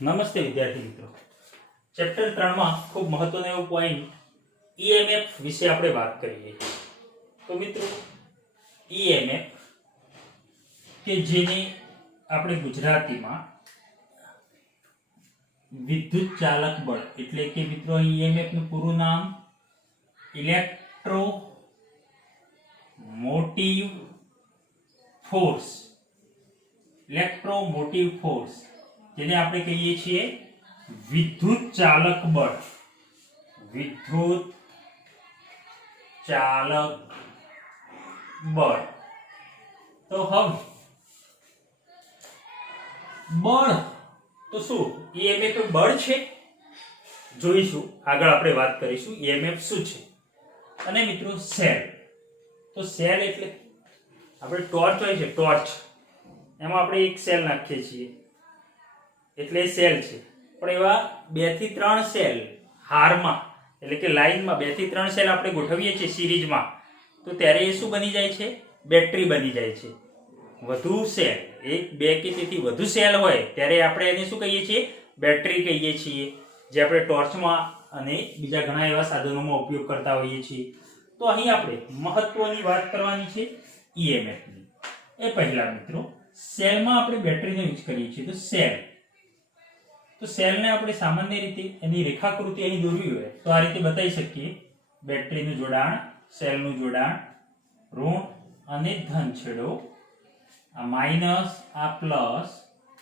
નમસ્તે વિદ્યાર્થી મિત્રો, ચેપ્ટર 3 માં ખૂબ મહત્વનો એવો પોઈન્ટ ઈએમએફ વિશે આપણે વાત કરીએ છીએ. તો મિત્રો, ઈએમએફ કે જેને આપણે ગુજરાતીમાં વિદ્યુત ચાલક બળ એટલે કે મિત્રો ઈએમએફ નું પૂરું નામ ઇલેક્ટ્રોમોટિવ ફોર્સ, જેને આપણે કહીએ છીએ વિદ્યુત ચાલક બળ. તો હવે બળ તો શું? ઈએમએફ બળ છે, જોઈશું આગળ આપણે વાત કરીશું ઈએમએફ શું છે. અને મિત્રો સેલ, તો સેલ એટલે આપણે ટોર્ચ હોય છે, ટોર્ચ એમાં આપણે એક સેલ નાખીએ છીએ એટલે સેલ છે. પણ એવા 2 થી 3 સેલ હારમાં એટલે કે લાઈનમાં 2 થી 3 સેલ આપણે ગોઠવીએ છીએ સિરીઝમાં, તો ત્યારે એ શું બની જાય છે? બેટરી બની જાય છે. વધુ સેલ, 1 2 કે તેથી વધુ સેલ હોય ત્યારે આપણે એને શું કહીએ છીએ? બેટરી કહીએ છીએ, જે આપણે ટોર્ચમાં અને બીજા ઘણા એવા સાધનોમાં ઉપયોગ કરતા હોઈએ છીએ. તો અહીં આપણે મહત્વની વાત કરવાની છે ઈએમએફની. એ પહેલા મિત્રો સેલમાં આપણે બેટરીનો યુઝ કરીએ છીએ. તો સેલને આપણે સામાન્ય રીતે એની રેખાકૃતિ અહીં દોરવી હોય તો આ રીતે બતાવી શકીએ. બેટરીનું જોડાણ, સેલનું જોડાણ, ઋણ અને ધન છેડો, આ માઈનસ, આ પ્લસ,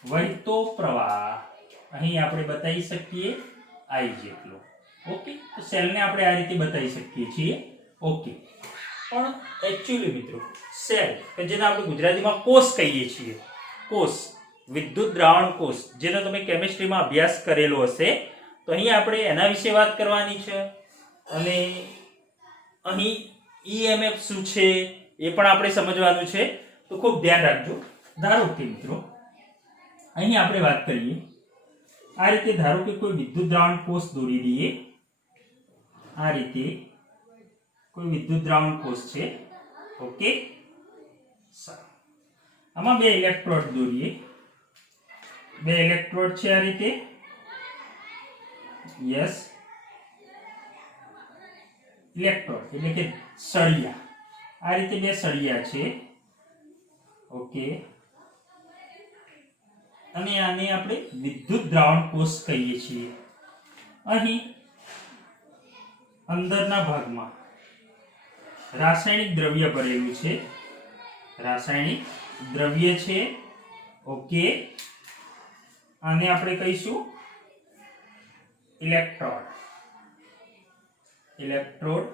વહેતો પ્રવાહ અહીં આપણે બતાવી શકીએ I જેટલો. ઓકે, તો સેલને આપણે આ રીતે બતાવી શકીએ છીએ. ઓકે, પણ એક્ચ્યુઅલી મિત્રો સેલ કે જેને આપણે ગુજરાતીમાં કોષ કહીએ છીએ, કોષ, વિદ્યુત દ્રાવણ કોષ, જેનો તમે કેમિસ્ટ્રીમાં અભ્યાસ કરેલો હશે, તો અહીં આપણે એના વિશે વાત કરવાની છે. અને અહીં ઈએમએફ શું છે એ પણ આપણે સમજવાનું છે, તો ખૂબ ધ્યાન રાખજો. ધારો કે મિત્રો અહીં આપણે વાત કરીએ આ રીતે, ધારો કે કોઈ વિદ્યુત દ્રાવણ કોષ દોરી દઈએ. આ રીતે કોઈ વિદ્યુત દ્રાવણ કોષ છે. ઓકે, આમાં 2 ઇલેક્ટ્રોડ દોરીએ. 2 ઇલેક્ટ્રોડ છે આ રીતે. યસ, ઇલેક્ટ્રોડ એટલે કે સળિયા. આ રીતે 2 સળિયા છે. ઓકે, અને આને આપણે વિદ્યુત દ્રાવણ કોષ કહીએ છીએ. અહીં અંદરના ભાગમાં રાસાયણિક દ્રવ્ય ભરેલું છે. રાસાયણિક દ્રવ્ય છે. ઓકે, આને આપણે કહીશું ઇલેક્ટ્રોડ.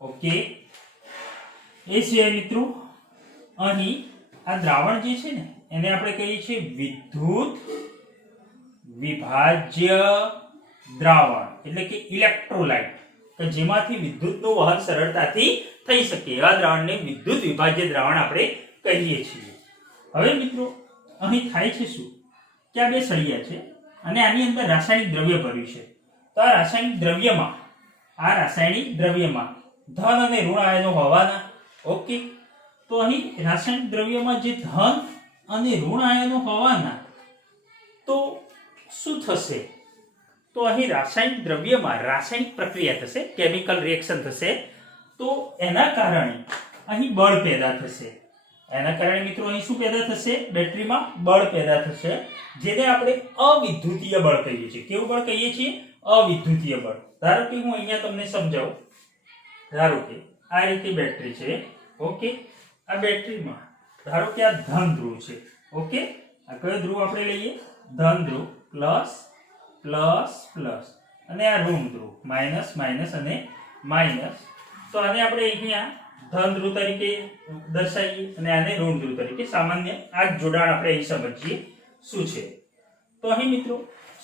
ઓકે, એ સિવાય મિત્રો અહીં આ દ્રાવણ જે છે ને એને આપણે કહીએ છીએ વિદ્યુત વિભાજ્ય દ્રાવણ એટલે કે ઇલેક્ટ્રોલાઇટ, કે જેમાંથી વિદ્યુતનું વહન સરળતાથી થઈ શકે એવા દ્રાવણને વિદ્યુત વિભાજ્ય દ્રાવણ આપણે કહીએ છીએ. હવે મિત્રો અહીં થાય છે શું કે આ 2 સળિયા છે અને આની અંદર રાસાયણિક દ્રવ્ય ભર્યું છે. તો આ રાસાયણિક દ્રવ્યમાં ધન અને ઋણ આયનો હોવાના. ઓકે, તો અહીં રાસાયણિક દ્રવ્યમાં જે ધન અને ઋણ આયનો હોવાના, તો શું થશે? તો અહીં રાસાયણિક દ્રવ્યમાં રાસાયણિક પ્રક્રિયા થશે, કેમિકલ રિએક્શન થશે. તો એના કારણે અહીં બળ પેદા થશે. એના કારણે મિત્રો અહીં શું પેદા થશે? બેટરીમાં બળ પેદા થશે, જેને આપણે અવિદ્યુતીય બળ કહીએ છીએ. કેવું બળ કહીએ છીએ? અવિદ્યુતીય બળ. ધારો કે હું અહીંયા તમને સમજાવું. ધારો કે આ રીતે બેટરી છે. ઓકે, આ બેટરીમાં ધારો કે આ ધન ધ્રુવ છે. ઓકે, આ કયો ધ્રુવ આપણે લઈએ? ધન ધ્રુવ, પ્લસ પ્લસ પ્લસ, અને આ ઋણ ધ્રુવ, માઇનસ માઇનસ અને માઇનસ. તો આને આપણે અહીંયા ધન ધ્રુવ તરીકે દર્શાવીએ અને આને ઋણ ધ્રુવ તરીકે. સામાન્ય આ જોડાણ આપણે અહીં સમજીએ શું છે. તો અહીં મિત્રો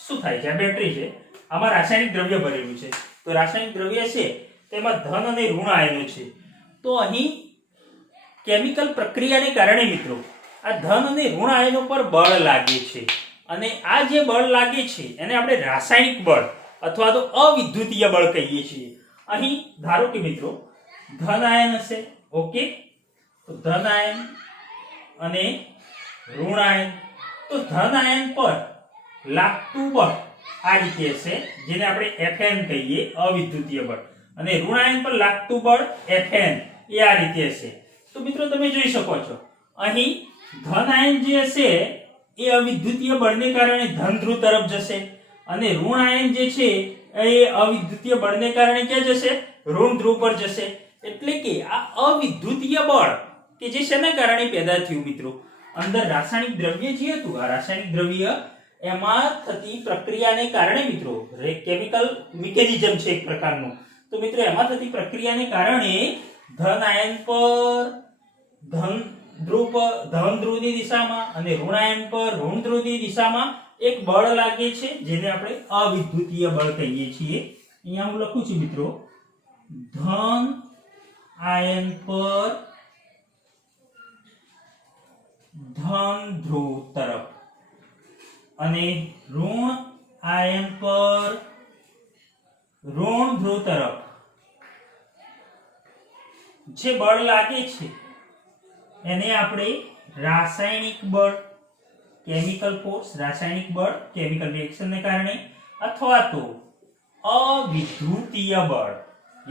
શું થાય છે? આ બેટરી છે, આમાં રાસાયણિક દ્રવ્ય ભરેલું છે. તો રાસાયણિક દ્રવ્ય છે તેમાં ધન અને ઋણ આયનો છે. તો અહીં કેમિકલ પ્રક્રિયાને કારણે મિત્રો આ ધન અને ઋણ આયનો પર બળ લાગે છે. અને આ જે બળ લાગે છે એને આપણે રાસાયણિક બળ અથવા તો અવિદ્યુતીય બળ કહીએ છીએ. અહીં ધારો કે મિત્રો ધન આયન હશે. ઓકે, તો ધન આયન અને ઋણ આયન. તો ધન આયન પર લાગતું બળ આ રીતે હશે, જેને આપણે Fn કહીએ, અવિદ્યુતીય બળ, અને ઋણ આયન પર લાગતું બળ Fn એ આ રીતે હશે. તો મિત્રો તમે જોઈ શકો છો અહીં ધન આયન જે હશે એ અવિદ્યુતીય બળને કારણે ધન ધ્રુવ તરફ જશે, અને ઋણ આયન જે છે એ અવિદ્યુતીય બળને કારણે ક્યાં જશે? ઋણ ધ્રુવ પર જશે. એટલે કે આ અવિદ્યુતીય બળ કે જે શેના કારણે પેદા થયું મિત્રો? અંદર રાસાયણિક દ્રવ્ય જે હતું, આ રાસાયણિક દ્રવ્ય એમાં થતી પ્રક્રિયાને કારણે મિત્રો, કેમિકલ મિકેનિઝમ છે એક પ્રકારનું. તો મિત્રો એમાં થતી પ્રક્રિયાને કારણે ધન આયન પર ધન ધ્રુવની દિશામાં અને ઋણ આયન પર ઋણ ધ્રુવની દિશામાં એક બળ લાગે છે, જેને આપણે અવિદ્યુતીય બળ કહીએ છીએ. અહીંયા હું લખું છું મિત્રો, ધન આયન પર ધન ધ્રુવ તરફ અને ઋણ આયન પર ઋણ ધ્રુવ તરફ જે બળ લાગે છે એને આપણે રાસાયણિક બળ, કેમિકલ ફોર્સ, રાસાયણિક બળ, કેમિકલ રિએક્શનને કારણે, અથવા તો અવિદ્યુતીય બળ.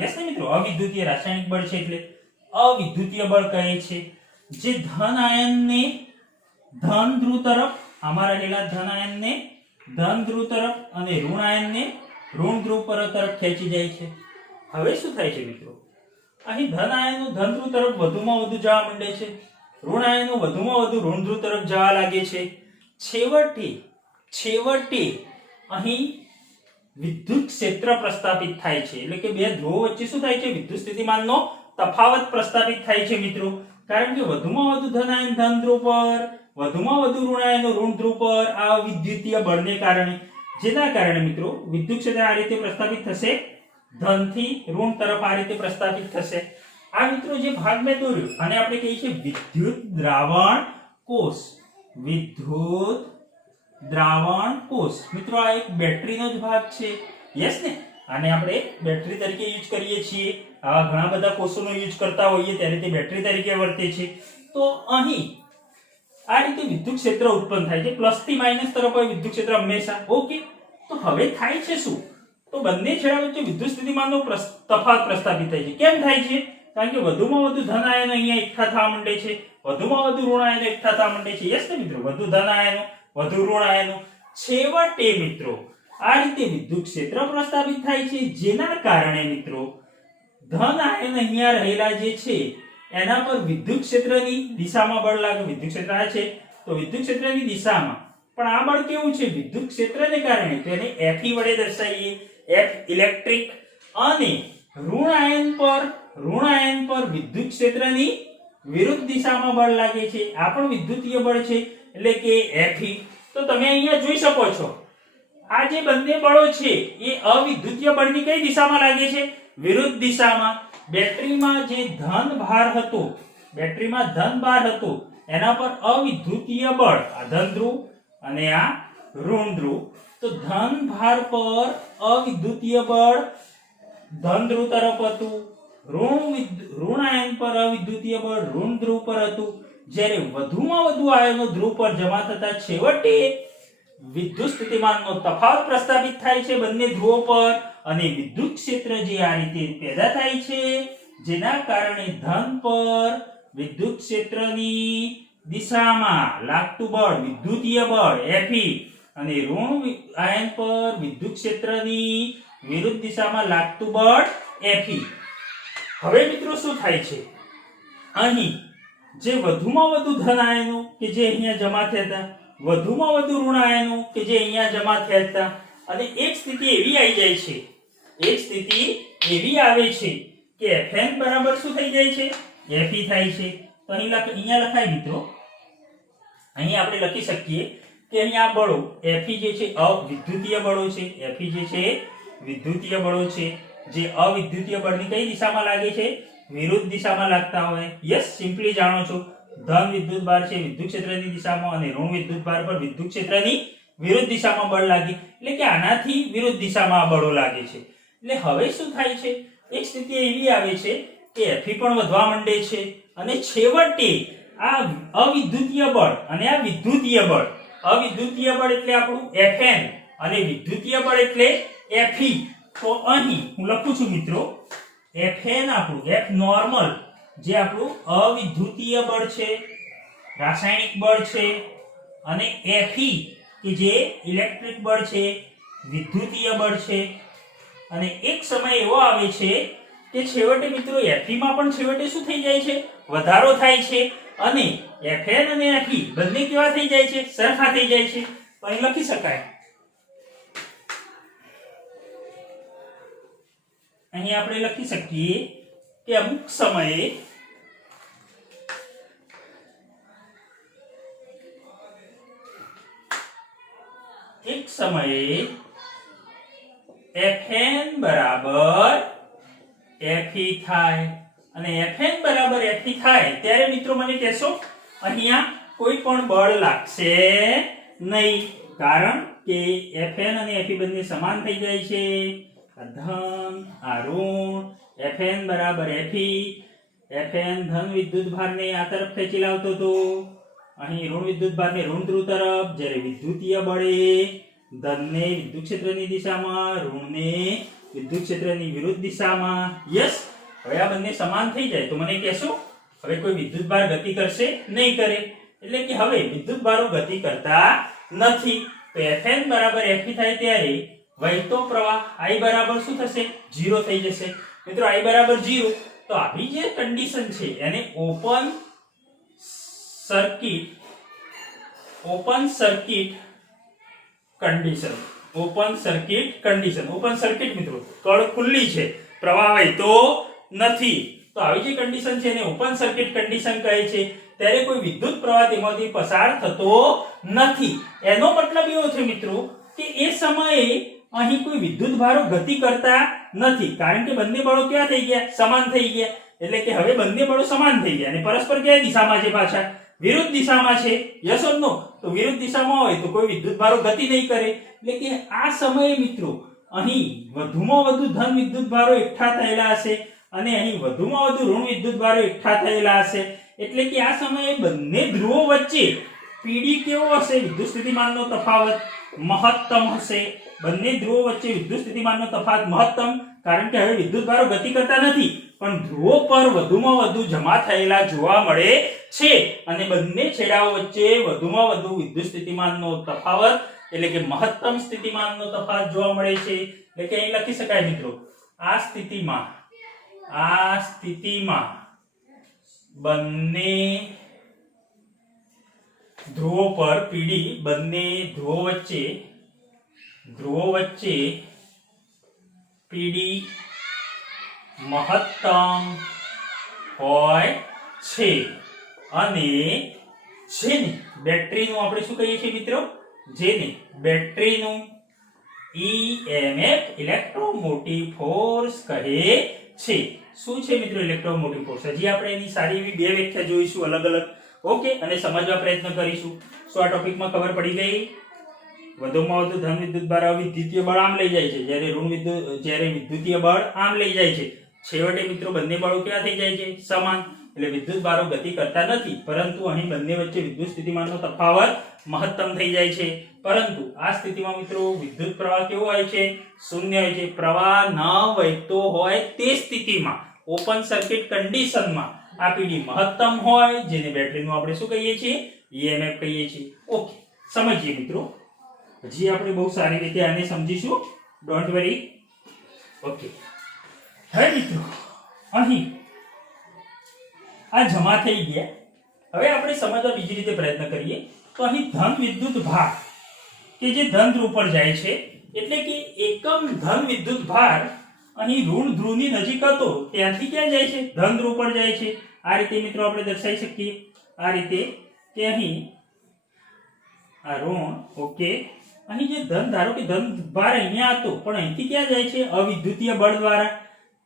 યસ ને મિત્રો, અવિદ્યુતીય રાસાયણિક બળ છે એટલે અવિદ્યુતીય બળ કહે છે, જે ધન આયનને ધન ધ્રુવ તરફ, આમાં રહેલા ધન આયનને ધન ધ્રુવ તરફ અને ઋણ આયનને ઋણ ધ્રુવ તરફ ખેંચી જાય છે. હવે શું થાય છે મિત્રો? અહીં ધન આયનો ધન ધ્રુવ તરફ વધુમાં વધુ જવા માંડે છે, ઋણ આયનો વધુમાં વધુ ઋણ ધ્રુવ તરફ જવા લાગે છે. છેવટે અહીં વિદ્યુત ક્ષેત્ર પ્રસ્થાપિત થાય છે. એટલે કે બે ધ્રુવો વચ્ચે શું થાય છે? વિદ્યુત સ્થિતિમાનનો તફાવત પ્રસ્થાપિત થાય છે મિત્રો. કારણ કે વધુમાં વધુ ધન આયન ધન ધ્રુવ પર, વધુમાં વધુ ઋણ આયનો ઋણ ધ્રુવ પર આ વિદ્યુતીય બળને કારણે, જેના કારણે મિત્રો વિદ્યુત ક્ષેત્ર આ રીતે પ્રસ્થાપિત થશે, ધન થી ઋણ તરફ આ રીતે પ્રસ્થાપિત થશે. આ મિત્રો જે ભાગ મેં દોર્યો આને આપણે કહીએ છીએ વિદ્યુત દ્રાવણ કોષ. વિદ્યુત દ્રાવણ કોષ મિત્રો આ એક બેટરીનો જ ભાગ છે. યસ ને, આને આપણે બેટરી તરીકે યુઝ કરીએ છીએ. આવા ઘણા બધા કોષોનો યુઝ કરતા હોઈએ ત્યારે તે બેટરી તરીકે વર્તે છે. તો અહીં આ રીતે વિદ્યુત ક્ષેત્ર ઉત્પન્ન થાય છે, પ્લસ થી માઈનસ તરફ હોય વિદ્યુત ક્ષેત્ર હંમેશા. ઓકે, તો હવે થાય છે શું? તો બંને છેડા વચ્ચે વિદ્યુત સ્થિતિમાનનો તફાવત પ્રસ્થાપિત થાય છે. કેમ થાય છે? કારણ કે વધુમાં વધુ ધન આયનો અહીંયા એકઠા થવા માંડે છે, વધુમાં વધુ ઋણ આયનો એકઠા થવા માંડે છે. યસ ને મિત્રો, વધુ ધન આયનો વધુ ઋણ આયનો. છેવટે મિત્રો આ રીતે વિદ્યુત ક્ષેત્ર પ્રસ્થાપિત થાય છે, જેના કારણે મિત્રો ધન આયન અહીંયા રહેલા જે છે એના પર વિદ્યુત ક્ષેત્રની દિશામાં બળ લાગે. વિદ્યુત ક્ષેત્ર આ છે તો વિદ્યુત ક્ષેત્રની દિશામાં પણ આ બળ કેવું છે? વિદ્યુત ક્ષેત્રને કારણે તેને Fe વડે દર્શાવીએ, F ઇલેક્ટ્રિક. અને ઋણ આયન પર વિદ્યુત ક્ષેત્રની વિરુદ્ધ દિશામાં બળ લાગે છે, આ પણ વિદ્યુતીય બળ છે, એટલે કે Fe. તો તમે અહીંયા જોઈ શકો છો આ જે બંને બળો છે એ અવિદ્યુતીય બળની કઈ દિશામાં લાગે છે? વિરુદ્ધ દિશામાં. બેટરીમાં જે ધન ભાર હતો એના પર અવિદ્યુતીય બળ, આ ધન ધ્રુવ અને આ ઋણ ધ્રુવ. તો ધન ભાર પર અવિદ્યુતીય બળ ધન ધ્રુવ તરફ હતું, ઋણ આયન પર અવિદ્યુતીય બળ ઋણ ધ્રુવ પર હતું. જ્યારે વધુમાં વધુ આયનો ધ્રુવ પર જમા થતા છેવટે વિદ્યુત સ્થિતિમાનનો તફાવત પ્રસ્થાપિત થાય છે બંને ધ્રુવો પર, અને વિદ્યુત ક્ષેત્ર જે આ રીતે પેદા થાય છે, જેના કારણે ધન પર વિદ્યુત ક્ષેત્રની દિશામાં લાગતું બળ વિદ્યુતીય બળ Fe અને ઋણ આયન પર વિદ્યુત ક્ષેત્રની વિરુદ્ધ દિશામાં લાગતું બળ Fe. હવે મિત્રો શું થાય છે? અહીં જે વધુમાં વધુ ધન આયનો કે જે અહીંયા જમા થયા હતા, વધુમાં વધુ ઋણ આયનો કે જે અહીંયા જમા થયા હતા, અને એક સ્થિતિ એવી આવી જાય છે, એક સ્થિતિ એવી આવે છે કે Fn બરાબર શું થઈ જાય છે? Fe થાય છે. તો અહીંયા લખાય મિત્રો, અહીં આપણે લખી શકીએ કે અહીંયા આ બળો Fe જે છે અવિદ્યુતીય બળો છે, Fe જે છે વિદ્યુતીય બળો છે, જે અવિદ્યુતીય બળની કઈ દિશામાં લાગે છે? વિરુદ્ધ દિશામાં લાગતા હોય. યસ, સિમ્પલી જાણો છો, ધન વિદ્યુત ભાર છે વિદ્યુત ક્ષેત્રની દિશામાં અને ઋણ વિદ્યુત ભાર પર વિદ્યુત ક્ષેત્રની વિરુદ્ધ દિશામાં બળ લાગે, એટલે કે આનાથી વિરુદ્ધ દિશામાં બળો લાગે છે. એટલે હવે શું થાય છે? એક સ્થિતિ એવી આવે છે કે Fe પણ વધવા માંડે છે, અને છેવટે આ અવિદ્યુતીય બળ અને આ વિદ્યુતીય બળ અવિદ્યુતીય બળ એટલે આપણું Fn અને વિદ્યુતીય બળ એટલે Fe. તો અહીં હું લખું છું મિત્રો, Fn આપણું F નોર્મલ જે આપણું અવિદ્યુતીય બળ છે, રાસાયણિક બળ છે, અને Fe કે જે ઇલેક્ટ્રિક બળ છે, વિદ્યુતીય બળ છે. અને એક સમય એવો આવે છે કે છેવટે મિત્રો Fe માં પણ છેવટે શું થઈ જાય છે? વધારો થાય છે. અને Fn અને Fe બંને કેવા થઈ જાય છે? સરખા થઈ જાય છે. તો અહીં લખી શકાય, અહીં આપણે લખી શકીએ કે અમુક સમયે એક સમયે Fn બરાબર Fe થાય. અને Fn બરાબર Fe થાય ત્યારે મિત્રો મને કહેશો અહીંયા કોઈ પણ બળ લાગશે નહીં, કારણ કે Fn અને Fe બંને સમાન થઈ જાય છે. આ ધન, આ ઋણ. Fn બરાબર Fe. Fn ધન વિદ્યુત ભારને આ તરફ ખેંચી લાવતો હતો, અહીં ઋણ વિદ્યુત ભારને ઋણ ધ્રુવ તરફ, જ્યારે વિદ્યુતીય બળે ધનને વિદ્યુત ક્ષેત્રની દિશામાં, ઋણને વિદ્યુત ક્ષેત્રની વિરુદ્ધ દિશામાં. યસ, હવે આ બંને સમાન થઈ જાય તો મને કહેશો હવે કોઈ વિદ્યુત ભાર ગતિ કરશે નહીં કરે, એટલે કે હવે વિદ્યુત ભારો ગતિ કરતા નથી. તો Fn બરાબર Fe થાય ત્યારે વહેતો પ્રવાહ I બરાબર શું થશે? 0 થઈ જશે. મિત્રો I બરાબર 0, તો આવી જે કન્ડિશન છે એને open circuit condition. Open circuit મિત્રો, કળ ખુલ્લી છે, પ્રવાહ વહેતો નથી. તો આવી જે કન્ડિશન છે એને ઓપન સર્કિટ કન્ડિશન કહે છે. ત્યારે કોઈ વિદ્યુત પ્રવાહ તેમાંથી પસાર થતો નથી. એનો મતલબ એવો છે મિત્રો કે એ સમયે અહીં કોઈ વિદ્યુત ભારો ગતિ કરતા નથી, કારણ કે બંને બળો કેવા થઈ ગયા? સમાન થઈ ગયા. એટલે કે હવે બંને બળો સમાન થઈ ગયા અને પરસ્પર કઈ દિશામાં છે? પાછા વિરુદ્ધ દિશામાં છે. યસ ઓર નો? તો વિરુદ્ધ દિશામાં હોય તો કોઈ વિદ્યુત ભારો ગતિ નહીં કરે. એટલે કે આ સમયે મિત્રો અહીં વધુમાં વધુ ધન વિદ્યુત ભારો એકઠા થયેલા હશે અને અહીં વધુમાં વધુ ઋણ વિદ્યુત ભારો એકઠા થયેલા હશે. એટલે કે આ સમયે બંને ધ્રુવો વચ્ચે PD કેવો હશે? વિદ્યુત સ્થિતિમાનનો તફાવત મહત્તમ હશે. બંને ધ્રુવો વચ્ચે વિદ્યુત સ્થિતિમાનનો તફાવત મહત્તમ, કારણ કે હવે વિદ્યુત ભારો ગતિ કરતા નથી પણ ધ્રુવો પર વધુમાં વધુ જમા થયેલા જોવા મળે છે. અને બંને છેડાઓ વચ્ચે વધુમાં વધુ વિદ્યુત સ્થિતિમાનનો તફાવત એટલે કે મહત્તમ સ્થિતિમાનનો તફાવત જોવા મળે છે. એટલે કે અહીં લખી શકાય મિત્રો, આ સ્થિતિમાં બંને ધ્રુવો પર PD બંને ધ્રુવો વચ્ચે PD મહત્તમ હોય છે. અને જેને બેટરીનું આપણે શું કહીએ છીએ મિત્રો? જેને બેટરીનું EMF ઇલેક્ટ્રોમોટિવ ફોર્સ કહે છે. શું છે મિત્રો ઇલેક્ટ્રોમોટિવ ફોર્સ? હજી આપણે એની સારી એવી બે વ્યાખ્યા જોઈશું અલગ અલગ. ઓકે, અને સમજવા પ્રયત્ન કરીશું. શું આ ટોપિકમાં ખબર પડી ગઈ? વધુમાં વધુ ધન વિદ્યુત ભાર વિદ્યુતીય બળ આમ લઈ જાય છે, જ્યારે વિદ્યુતીય બળ આમ લઈ જાય છે. છેવટે મિત્રો બંને બળો કેવા થઈ જાય છે? સમાન. એટલે વિદ્યુત ભારો ગતિ કરતા નથી, પરંતુ અહીં બંને વચ્ચે વિદ્યુત સ્થિતિમાનનો તફાવત મહત્તમ થઈ જાય છે. પરંતુ આ સ્થિતિમાં મિત્રો વિદ્યુત પ્રવાહ કેવો હોય છે? શૂન્ય હોય છે. પ્રવાહ ન વહેતો હોય તે સ્થિતિમાં ઓપન સર્કિટ કન્ડિશનમાં આ PD મહત્તમ હોય, જેને બેટરીનું આપણે શું કહીએ છીએ? EMF કહીએ છીએ. ઓકે, સમજીએ મિત્રો. હજી આપણે બહુ સારી રીતે આને સમજીશું. Don't worry. ઓકે, હવે મિત્રો અહીં આ જમા થઈ ગયા. હવે આપણે સમજવા બીજી રીતે પ્રયત્ન કરીએ તો અહીં ધન વિદ્યુત ભાર કે જે ધન ધ્રુવ પર જાય છે, એટલે કે એકમ ધન વિદ્યુત ભાર અહીં ઋણ ધ્રુવની નજીક હતો ત્યાંથી ક્યાં જાય છે? ધન ધ્રુવ પર જાય છે. આ રીતે મિત્રો આપણે દર્શાવી શકીએ આ રીતે કે અહીં આ ઋણ. ઓકે, અહીં જે ધન, ધારો કે ધન ભાર અહીંયા હતો પણ અહીંથી ક્યાં જાય છે? અવિદ્યુતીય બળ દ્વારા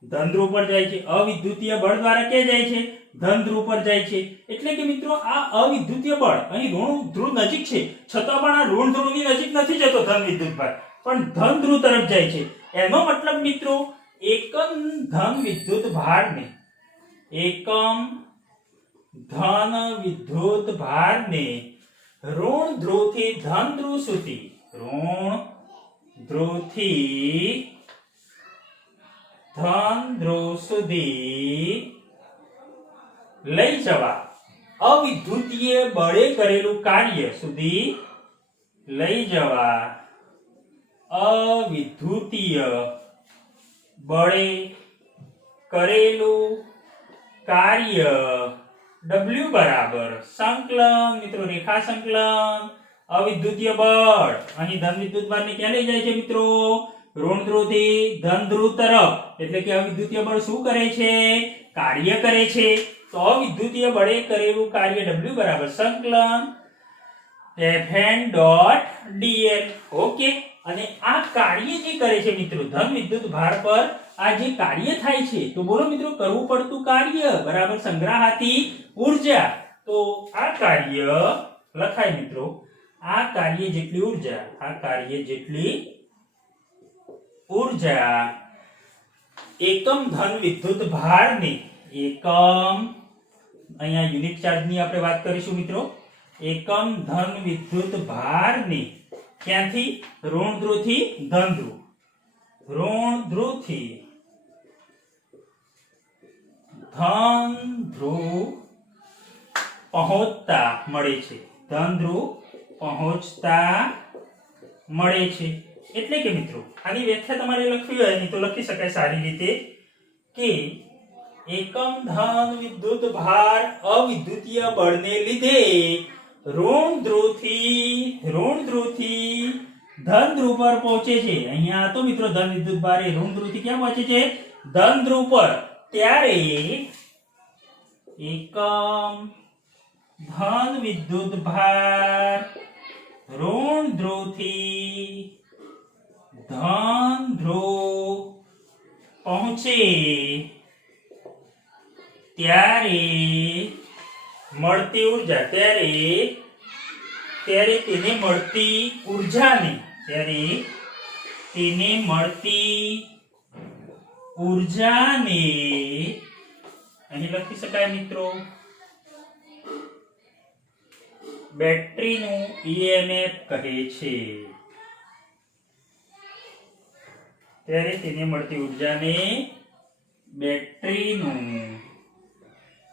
ધન ધ્રુવ પર જાય છે. અવિદ્યુતીય બળ દ્વારા ક્યાં જાય છે? ધન ધ્રુવ પર જાય છે. એટલે કે મિત્રો આ અવિદ્યુતીય બળ અહીં ઋણ ધ્રુવ નજીક છે, છતાં પણ આ ઋણ ધ્રુવની નજીક નથી જતો ધન વિદ્યુત ભાર, પણ ધન ધ્રુવ તરફ જાય છે. એનો મતલબ મિત્રો એકમ ધન વિદ્યુત ભારને ઋણ ધ્રુવથી ધન ધ્રુવ સુધી ઋણ ધ્રુવથી ધન ધ્રુવ સુધી લઈ જવા અવિદ્યુતીય બળે કરેલું કાર્ય સુધી લઈ જવા અવિદ્યુતીય બળે કરેલું કાર્ય W બરાબર સંકલન મિત્રો રેખા સંકલન અવિદ્યુતીય બળ અહીં ધન વિદ્યુત બળને ક્યાં લઈ જાય છે મિત્રો ઋણ ધ્રુવથી ધન ધ્રુવ તરફ એટલે કે અવિદ્યુતીય બળ શું કરે છે કાર્ય કરે છે તો અવિદ્યુતીય બળે કરેલું કાર્ય W બરાબર સંકલન Fn.dl ઓકે અને આ કાર્ય જે કરે છે મિત્રો ધન વિદ્યુત ભાર પર આ જે કાર્ય થાય છે તો બોલો મિત્રો કરવું પડતું કાર્ય બરાબર સંગ્રહાતી ઊર્જા તો આ કાર્ય લખાય મિત્રો આ કાર્ય જેટલી ઊર્જા એકમ ધન વિદ્યુત ભારની એકમ અહીંયા યુનિટ ચાર્જની આપણે વાત કરીશું મિત્રો એકમ ધન વિદ્યુત ભારની ક્યાંથી ઋણ ધ્રુવથી ધન ધ્રુવ ઋણ ધ્રુવથી ધન ધ્રુવ પહોંચતા મળે છે ધન ધ્રુવ પહોંચતા મળે છે એટલે કે મિત્રો આની વ્યાખ્યા તમારે લખવી હોય નહીં તો લખી શકાય સારી રીતે કે એકમ ધન વિદ્યુત ભાર અવિદ્યુતીય બળને લીધે ઋણ ધ્રુવથી ધન ધ્રુવ પર પહોંચે છે અહીંયા તો મિત્રો ધન વિદ્યુત ભાર એ ઋણ ધ્રુવથી ક્યાં પહોંચે છે ધન ધ્રુવ પર ત્યારે એકમ ધન વિદ્યુત ભાર ઋણ ધ્રુવથી ધન ધ્રુવ પહોંચે ત્યારે મળતી ઊર્જા ત્યારે તેને મળતી ઊર્જાને અહીં લખી શકાય મિત્રો બેટરીનું EMF કહે છે ત્યારે તેને મળતી ઊર્જાને બેટરીનું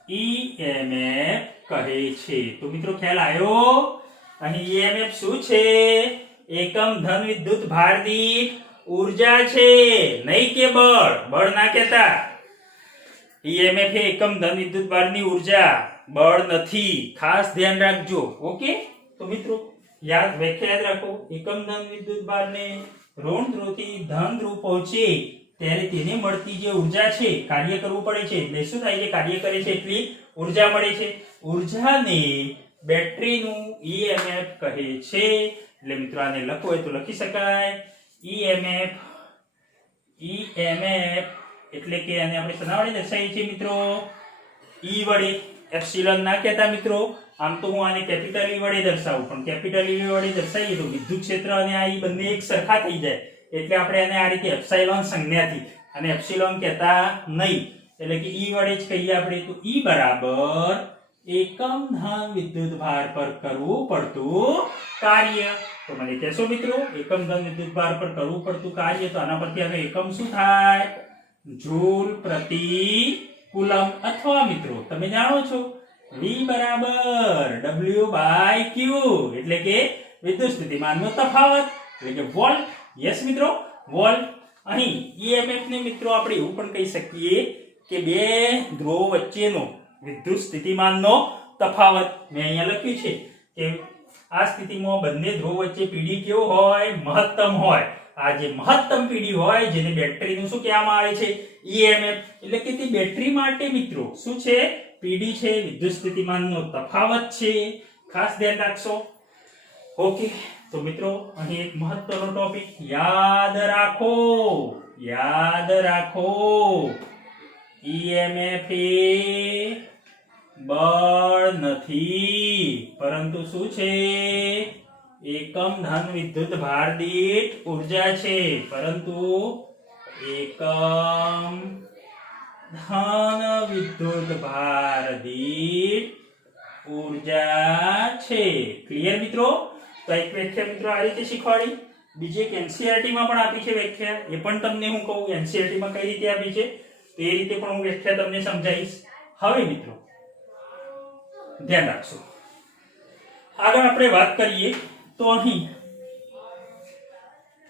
EMF કહે છે તો મિત્રો ખ્યાલ આવ્યો અહીં EMF શું છે એકમ ધન વિદ્યુત ભાર દીઠ ઊર્જા છે નહીં કે બળ ના કહેતા EMF એ એકમ ધન વિદ્યુત ભારની ઊર્જા બળ નથી ખાસ ધ્યાન રાખજો ઓકે તો મિત્રો વ્યાખ્યા યાદ રાખો એકમ ધન વિદ્યુત ભારને ઋણ ધ્રુવથી ધન ધ્રુવ પહોંચે ત્યારે તેને મળતી જે ઊર્જા છે કાર્ય કરવું પડે છે એટલે શું થાય છે કાર્ય કરે છે એટલી ઊર્જા મળે છે ઉર્જાને બેટરીનું EMF કહે છે એટલે મિત્રો આને લખો હોય તો લખી શકાય EMF એટલે કે આને આપણે શેના વડે દર્શાવીએ છીએ મિત્રો E વડે એપ્સિલોન ના કહેતા મિત્રો આમ તો હું આને કેપિટલ E વડે દર્શાવું પણ કેપિટલ E વડે દર્શાવીએ તો વિદ્યુત ક્ષેત્ર અને આ E બંને એક સરખા થઈ જાય એટલે આપણે આને આ રીતે એપ્સિલોન સંજ્ઞાથી અને એપ્સિલોન કહેતા નહીં એટલે કે E વડે જ કહીએ આપણે તો E બરાબર એકમ ધન વિદ્યુત ભાર પર કરવું પડતું કાર્ય તો મને કહેશો મિત્રો એકમ ધન વિદ્યુત ભાર પર કરવું પડતું કાર્ય તો આના પરથી હવે એકમ શું થાય જૂલ પ્રતિ કુલમ અથવા મિત્રો તમે જાણો છો V બરાબર W/Q એટલે કે વિદ્યુત સ્થિતિમાનનો તફાવત એટલે કે વોલ્ટ યસ મિત્રો વોલ્ટ અહીં EMF ને મિત્રો આપણે એવું પણ કહી શકીએ કે બે ધ્રુવો વચ્ચેનો વિદ્યુત સ્થિતિમાનનો તફાવત મેં અહીંયા લખ્યું છે કે આ સ્થિતિમાં બંને ધ્રુવ વચ્ચે પીડી કેવો હોય મહત્તમ હોય આ જે મહત્તમ પીડી હોય જેને બેટરીનું શું કહેવામાં આવે છે EMF એટલે કે તે બેટરી માટે મિત્રો શું છે પીડી છે વિદ્યુત સ્થિતિમાનનો તફાવત છે ખાસ ધ્યાન રાખશો ઓકે તો મિત્રો અહીં એક મહત્વનો ટોપિક યાદ રાખો EMF એ બળ નથી પરંતુ શું છે એકમ ધન વિદ્યુત ભાર દીઠ ઊર્જા છે પરંતુ એકમ ધન વિદ્યુત ભાર દીઠ ઉર્જા છે. ક્લિયર મિત્રો? તો એક વ્યાખ્યા મિત્રો આ રીતે શીખવાડી. બીજી એક એનસીઈઆરટી માં પણ આપી છે વ્યાખ્યા, એ પણ તમને હું કહું એનસીઈઆરટી માં કઈ રીતે આપી છે તો એ રીતે પણ હું વ્યાખ્યા તમને સમજાવીશ. હવે મિત્રો ધ્યાન રાખશો. આગળ આપણે વાત કરીએ તો અહીં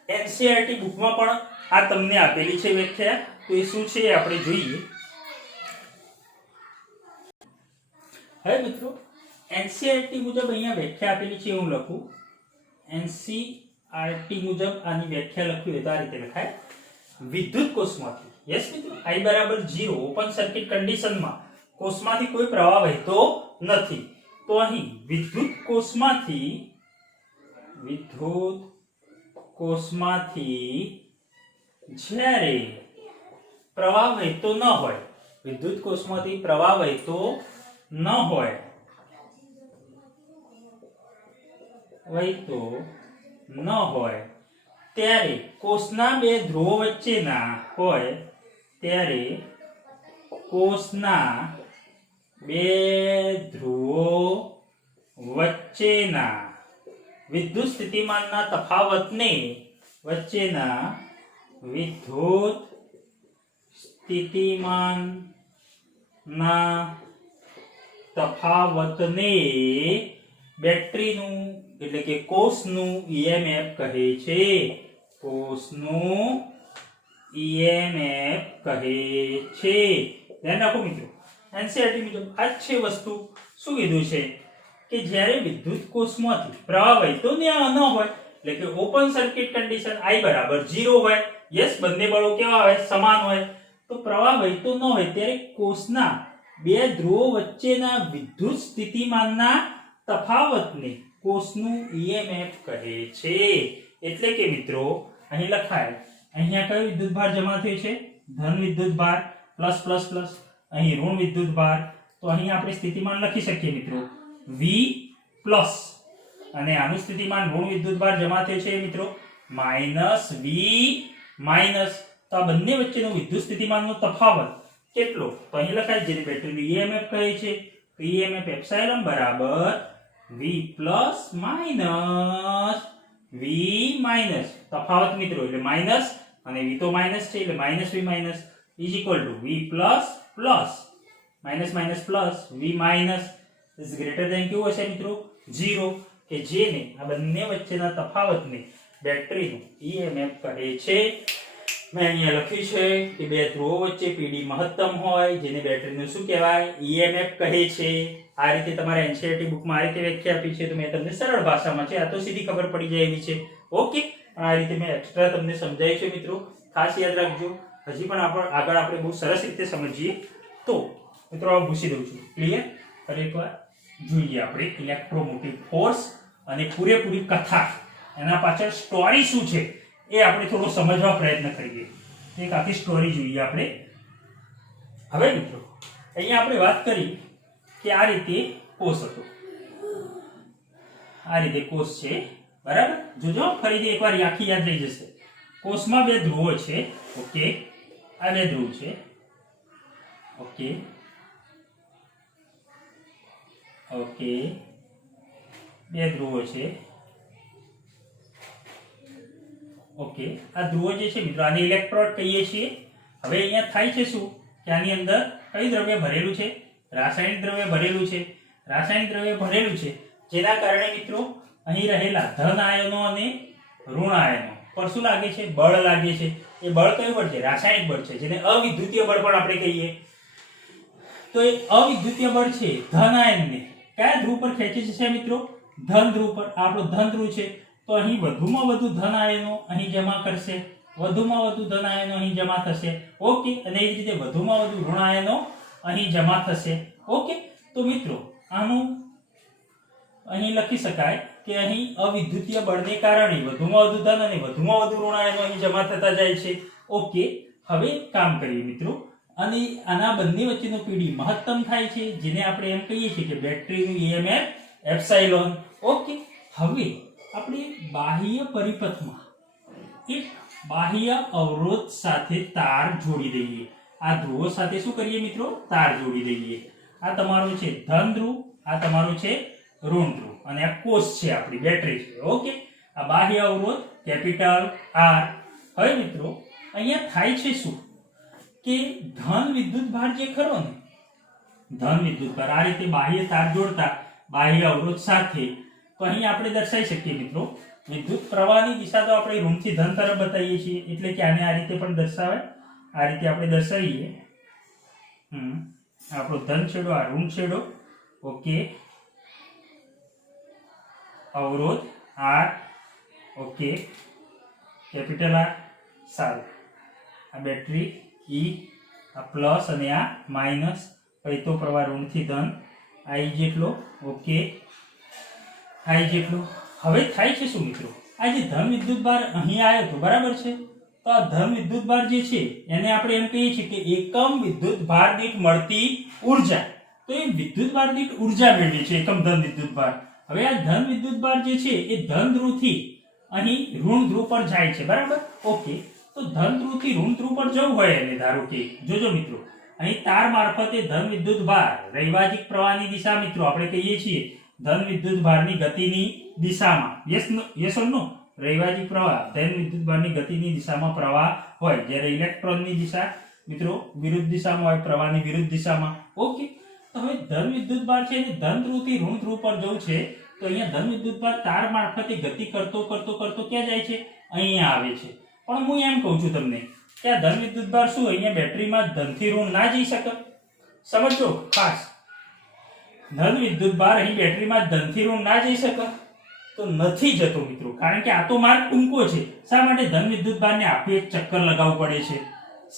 એનસીઈઆરટી બુકમાં પણ આ તમને આપેલી છે વ્યાખ્યા, તો એ શું છે એ આપણે જોઈએ. હવે મિત્રો એનસીઈઆરટી મુજબ અહીંયા વ્યાખ્યા આપેલી છે, હું લખું એનસીઈઆરટી મુજબ આની વ્યાખ્યા લખવી હોય તો આ રીતે લખાય. વિદ્યુત કોષમાંથી, યસ મિત્રો, I બરાબર 0 ઓપન સર્કિટ કન્ડિશનમાં કોષમાંથી કોઈ પ્રવાહ વહેતો નથી. તો અહીં વિદ્યુત કોષમાંથી જ્યારે પ્રવાહ વહેતો ન હોય, વિદ્યુત કોષમાંથી પ્રવાહ વહેતો ન હોય, ત્યારે કોષના બે ધ્રુવો વચ્ચેના હોય, ત્યારે કોષના બે ધ્રુવો વચ્ચેના વિદ્યુત સ્થિતિમાનના તફાવતને બેટરીનું એટલે કે કોષનું EMF કહે છે. ધ્યાન રાખો મિત્રો, એનસીઈઆરટી મુજબ આ જ છે વસ્તુ. શું કીધું છે કે જ્યારે વિદ્યુત કોષમાંથી પ્રવાહ વહેતો ન હોય, એટલે કે ઓપન સર્કિટ કન્ડિશન I બરાબર 0 હોય, યસ, બંને બળો કેવા હોય? સમાન હોય. તો પ્રવાહ વહેતો ન હોય ત્યારે કોષના બે ધ્રુવો વચ્ચેના વિદ્યુત સ્થિતિમાનના તફાવતને કોષનું EMF કહે છે. એટલે કે મિત્રો અહીં લખાય, અહીંયા કયો વિદ્યુતભાર જમા થયો છે? ધન વિદ્યુતભાર, પ્લસ પ્લસ પ્લસ, અહીં ઋણ વિદ્યુતભાર. તો અહીં આપણે સ્થિતિમાન લખી શકીએ મિત્રો V પ્લસ, અને આનું સ્થિતિમાન ઋણ વિદ્યુતભાર જમા થયો છે મિત્રો માઇનસ V માઇનસ. તો આ બંને વચ્ચેનો વિદ્યુત સ્થિતિમાનનો તફાવત કેટલો? તો અહીં લખાય જેને બેટરીનું EMF કહે છે. EMF એપ્સિલોન બરાબર V plus minus V minus, તફાવત મિત્રો એટલે માઇનસ, અને V તો માઇનસ છે એટલે minus V minus is equal to V plus plus minus minus plus V minus is greater than કેવું હશે મિત્રો? 0, કે જેને આ બંને વચ્ચેના તફાવતને બેટરીનું EMF કહે છે. મેં અહીંયા લખ્યું છે કે બે ધ્રુવો વચ્ચે PD મહત્તમ હોય, જેને બેટરીનું શું કહેવાય? EMF કહે છે. આ રીતે તમારે એનસીઈઆરટી બુકમાં આ રીતે વ્યાખ્યા આપી છે, તો મેં તમને સરળ ભાષામાં છે, આ તો સીધી ખબર પડી જાય એવી છે. ઓકે, આ રીતે મેં એક્સ્ટ્રા તમને સમજાવ્યું છે મિત્રો, ખાસ યાદ રાખજો. હજી પણ આગળ આપણે બહુ સરસ રીતે સમજીએ. તો મિત્રો આ ભૂસી દઉં છું. ક્લિયર? એકવાર જોઈએ આપણે ઇલેક્ટ્રોમોટિવ ફોર્સ અને પૂરેપૂરી કથા, એના પાછળ સ્ટોરી શું છે એ આપણે થોડો સમજવા પ્રયત્ન કરીએ. એક આખી સ્ટોરી જોઈએ આપણે. હવે મિત્રો અહીંયા આપણે વાત કરી કે આ રીતે કોષ હતો, આ રીતે કોષ છે, બરાબર? જોજો ફરીથી એકવાર આખી યાદ રહી જશે. કોષમાં બે ધ્રુવો છે. ઓકે, આ બે ધ્રુવ છે. ઓકે ઓકે, બે ધ્રુવો છે. ઓકે, આ ધ્રુવો જે છે મિત્રો આને ઇલેક્ટ્રોડ કહીએ છીએ. હવે અહીંયા થાય છે શું કે આની અંદર કઈ દ્રવ્ય ભરેલું છે? રાસાયણિક દ્રવ્ય ભરેલું છે. રાસાયણિક દ્રવ્ય ભરેલું છે જેના કારણે મિત્રો અહીં રહેલા ધન આયનો અને ઋણ આયનો પર શું લાગે છે? બળ લાગે છે. એ બળ કયું બળ છે? રાસાયણિક બળ છે, જેને અવિદ્યુતીય બળ પણ આપણે કહીએ. તો એ અવિદ્યુતીય બળ છે ધન આયનને કયા ધ્રુવ પર ખેંચે છે મિત્રો? ધન ધ્રુવ પર. આપણો ધન ધ્રુવ છે, તો અહીં વધુમાં વધુ ધન આયનો અહીં જમા કરશે, વધુમાં વધુ ધન આયનો અહીં જમા થશે. ઓકે, અને એ જ રીતે વધુમાં વધુ ઋણ આયનો અહીં જમા થશે. ઓકે, તો મિત્રો આનું અહીં લખી શકાય કે અહીં અવિદ્યુતીય બળને કારણે વધુમાં વધુ ધન અને વધુમાં વધુ ઋણ આયનો અહીં જમા થતા જાય છે. ઓકે, હવે કામ કરીએ મિત્રો, અને આના બંને વચ્ચેનો PD મહત્તમ થાય છે, જેને આપણે એમ કહીએ છીએ કે બેટરીનું EMF એપ્સિલોન. ઓકે, હવે આપણે બાહ્ય પરિપથમાં એક બાહ્ય અવરોધ સાથે તાર જોડી દઈએ. આ ધ્રુવો સાથે શું કરીએ મિત્રો? તાર જોડી દઈએ. આ તમારું છે ધન ધ્રુવ આ તમારું છે ઋણ ધ્રુવ અને આ કોષ છે, આપણી બેટરી છે. ઓકે, આ બાહ્ય અવરોધ કેપિટલ R. હવે મિત્રો અહીંયા થાય છે શું કે ધન વિદ્યુત ભાર જે ખરો ને, ધન વિદ્યુત ભાર આ રીતે બાહ્ય તાર જોડતા બાહ્ય અવરોધ સાથે, તો અહીં આપણે દર્શાવી શકીએ મિત્રો વિદ્યુત પ્રવાહની દિશા તો આપણે ઋણથી ધન તરફ બતાવીએ છીએ, એટલે કે આને આ રીતે પણ દર્શાવાય. આ રીતે આપણે દર્શાવીએ. આપણો ધન છેડો, આ ઋણ છેડો. ઓકે, અવરોધ R. Okay, capital R. સારું, આ બેટરી E, આ પ્લસ અને આ માઇનસ, પૈતો પ્રવાહ ઋણથી ધન, I જેટલો. ઓકે, I જેટલો. હવે થાય છે શું મિત્રો, આ જે ધન વિદ્યુત ભાર અહીં આવ્યો હતો બરાબર છે, તો આ ધન વિદ્યુત ભાર જે છે એને આપણે એમ કહીએ છીએ કે એકમ વિદ્યુત ભાર દીઠ મળતી ઉર્જા. તો એ વિદ્યુત ભાર દીઠ ઉર્જા મેળવી છે એકમ ધન વિદ્યુત ભાર. હવે આ ધન વિદ્યુત ભાર જે છે એ ધન ધ્રુવથી અહીં ઋણ ધ્રુવ પર જાય છે બરાબર. ઓકે, તો ધન ધ્રુવથી ઋણ ધ્રુવ પર જવું હોય અને ધારો કે જોજો મિત્રો અહીં તાર મારફતે ધન વિદ્યુત ભાર રૈવાજિક પ્રવાહની દિશા, મિત્રો આપણે કહીએ છીએ ધન વિદ્યુત ભારની ગતિની દિશામાં, યસ ઓર નો, રૈવાજિક પ્રવાહ ધન વિદ્યુત ભારની ગતિની દિશામાં પ્રવાહ હોય, જ્યારે ઇલેક્ટ્રોનની દિશા મિત્રો વિરુદ્ધ દિશામાં હોય, પ્રવાહની વિરુદ્ધ દિશામાં. ઓકે, તો હવે ધન વિદ્યુત ભાર છે એને ધન ધ્રુવથી ઋણ ધ્રુવ પર જવું છે, તો અહીંયા ધન વિદ્યુત ભાર તાર મારફતે ગતિ કરતો કરતો કરતો ક્યાં જાય છે, અહીંયા આવે છે. પણ હું એમ કહું છું તમને કે આ ધન વિદ્યુત ભાર શું અહીંયા બેટરીમાં ધનથી ઋણ ના જઈ શકે? સમજો ખાસ, ધન વિદ્યુત ભાર અહીં બેટરીમાં ધનથી ઋણ ના જઈ શકે? તો નથી જતો મિત્રો, કારણ કે આ તો માર્ગ ટૂંકો છે. શા માટે ધન વિદ્યુત ભારને આખું એક ચક્કર લગાવવું પડે છે?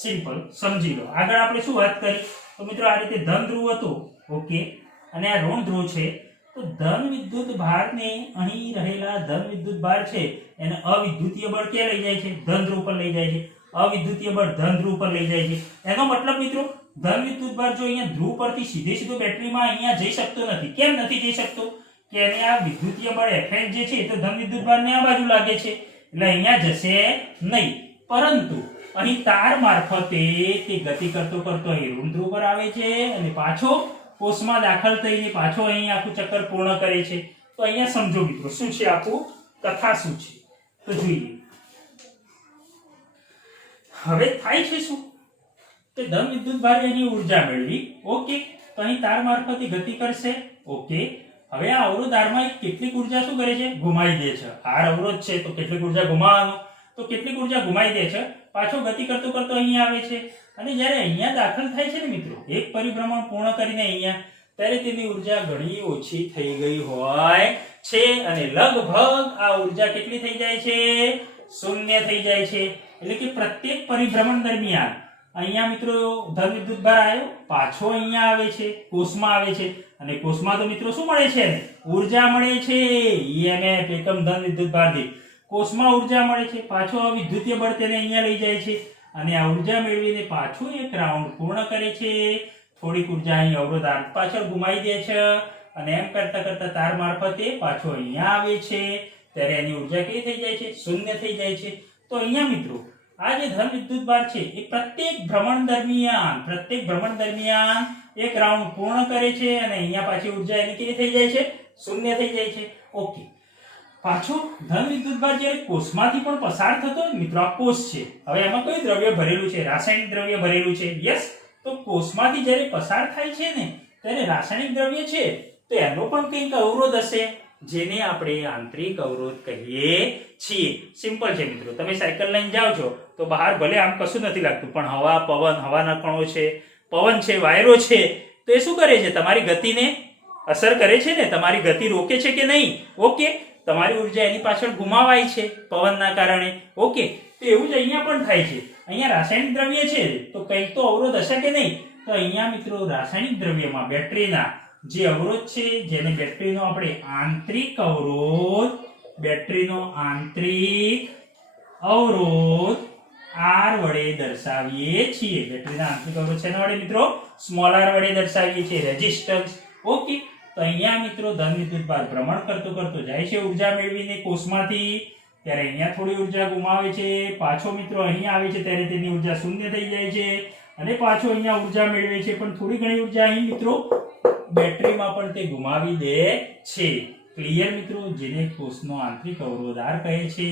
સિમ્પલ, સમજી લો. આગળ આપણે શું વાત કરી, તો મિત્રો આ રીતે ધન ધ્રુવ હતો. ઓકે, અને આ ઋણ ધ્રુવ છે, તો ધન વિદ્યુત ભારને અહીં રહેલા ધન વિદ્યુત ભાર છે એને અવિદ્યુતીય બળ ક્યાં લઈ જાય છે? ધન ધ્રુવ પર લઈ જાય છે. અવિદ્યુતીય બળ ધન ધ્રુવ પર લઈ જાય છે. એનો મતલબ મિત્રો ધન વિદ્યુત ભાર જો અહીંયા ધ્રુવ પરથી સીધે સીધો બેટરીમાં અહીંયા જઈ શકતો નથી. કેમ નથી જઈ શકતો? કે એને આ વિદ્યુતીય બળ Fn જે છે તો ધન વિદ્યુત ભારને આ બાજુ લાગે છે, એટલે અહીંયા જશે નહીં. પરંતુ અહીં તાર મારફતે તે ગતિ કરતો કરતો અહીં ઋણ ધ્રુવ પર આવે છે અને પાછો કોષમાં દાખલ થઈને પાછો અહીં આખું ચક્કર પૂર્ણ કરે છે. તો અહીંયા સમજો મિત્રો શું છે આખું કથા શું છે, તો જોઈએ. હવે થાય છે શું કે ધન વિદ્યુત ભારે એની ઉર્જા મેળવી. ઓકે, તો અહીં તાર મારફતે ગતિ કરશે. ઓકે, હવે આ અવરોધ આરમાં કેટલીક ઉર્જા શું કરે છે? ગુમાવી દે છે. આર અવરોધ છે તો કેટલીક ઉર્જા ગુમાવવાનો, તો કેટલીક ઉર્જા ગુમાવી દે છે, પાછો ગતિ કરતો કરતો અહીંયા આવે છે. અને જ્યારે અહીંયા દાખલ થાય છે ને મિત્રો એક પરિભ્રમણ પૂર્ણ કરીને અહીંયા, ત્યારે તેની ઉર્જા ઘણી ઓછી થઈ ગઈ હોય છે અને લગભગ આ ઉર્જા કેટલી થઈ જાય છે? શૂન્ય થઈ જાય છે. એટલે કે પ્રત્યેક પરિભ્રમણ દરમિયાન અહીંયા મિત્રો ધન વિદ્યુત ભાર આવ્યો, પાછો અહીંયા આવે છે, કોષમાં આવે છે, અને કોષમાં તો મિત્રો શું મળે છે? ઉર્જા મળે છે. EMF એકમ ધન વિદ્યુત ભારથી કોષમાં ઉર્જા મળે છે, પાછો વિદ્યુતીય બળ તેને અહીંયા લઈ જાય છે અને આ ઉર્જા મેળવીને પાછું એક રાઉન્ડ પૂર્ણ કરે છે. થોડીક ઉર્જા અહીં અવરોધ આર પાછળ ગુમાવી દે છે અને એમ કરતા કરતા તાર મારફતે પાછો અહીંયા આવે છે, ત્યારે એની ઉર્જા કેવી થઈ જાય છે? શૂન્ય થઈ જાય છે. તો અહીંયા મિત્રો આ જે ધન વિદ્યુત ભાર છે એ પ્રત્યેક ભ્રમણ દરમિયાન એક રાઉન્ડ પૂર્ણ કરે છે અને અહીંયા પાછી ઉર્જા એની કેવી થઈ જાય છે? શૂન્ય થઈ જાય છે. ઓકે, પાછો ધન વિદ્યુત ભાર જ્યારે કોષમાંથી પણ પસાર થતો હોય મિત્રો, આ કોષ છે, હવે એમાં કયું દ્રવ્ય ભરેલું છે? રાસાયણિક દ્રવ્ય ભરેલું છે. યસ, તો કોષમાંથી જ્યારે પસાર થાય છે ને ત્યારે રાસાયણિક દ્રવ્ય છે તો એનો પણ કંઈક અવરોધ હશે, જેને આપણે આંતરિક અવરોધ કહીએ છીએ. સિમ્પલ છે મિત્રો. તમે સાયકલ લઈને જાઓ છો તો બહાર ભલે આમ કશું નથી લાગતું, પણ હવા, પવન, હવાના કણો છે, પવન છે, વાયરો છે, તો એ શું કરે છે? તમારી ગતિને અસર કરે છે ને, તમારી ગતિ રોકે છે કે નહીં? ઓકે, તમારી ઉર્જા એની પાછળ ગુમાવાય છે પવનના કારણે. ઓકે, તો એવું જ અહીંયા પણ થાય છે. અહીંયા રાસાયણિક દ્રવ્ય છે તો કંઈક તો અવરોધ હશે કે નહીં? તો અહીંયા મિત્રો રાસાયણિક દ્રવ્યમાં બેટરીના જે અવરોધ છે, જેને બેટરીનો આપણે આંતરિક અવરોધ, બેટરીનો આંતરિક અવરોધ R વડે દર્શાવીએ છીએ. બેટરીના આંતરિક અવરોધ શેના વડે મિત્રો? સ્મોલ r વડે દર્શાવીએ છીએ, રેઝિસ્ટન્સ. ઓકે, તો અહીંયા મિત્રો ધન વિદ્યુત ભાર ભ્રમણ કરતો કરતો જાય છે ઉર્જા મેળવીને કોષમાંથી, ત્યારે અહીંયા થોડી ઉર્જા ગુમાવે છે, પાછો મિત્રો અહીંયા આવે છે ત્યારે તેની ઉર્જા શૂન્ય થઈ જાય છે અને પાછો અહીંયા ઉર્જા મેળવે છે, પણ થોડી ઘણી ઉર્જા અહીં મિત્રો બેટરીમાં પણ તે ગુમાવી દે છે. ક્લિયર મિત્રો? જેને કોષનો આંતરિક અવરોધ R કહે છે,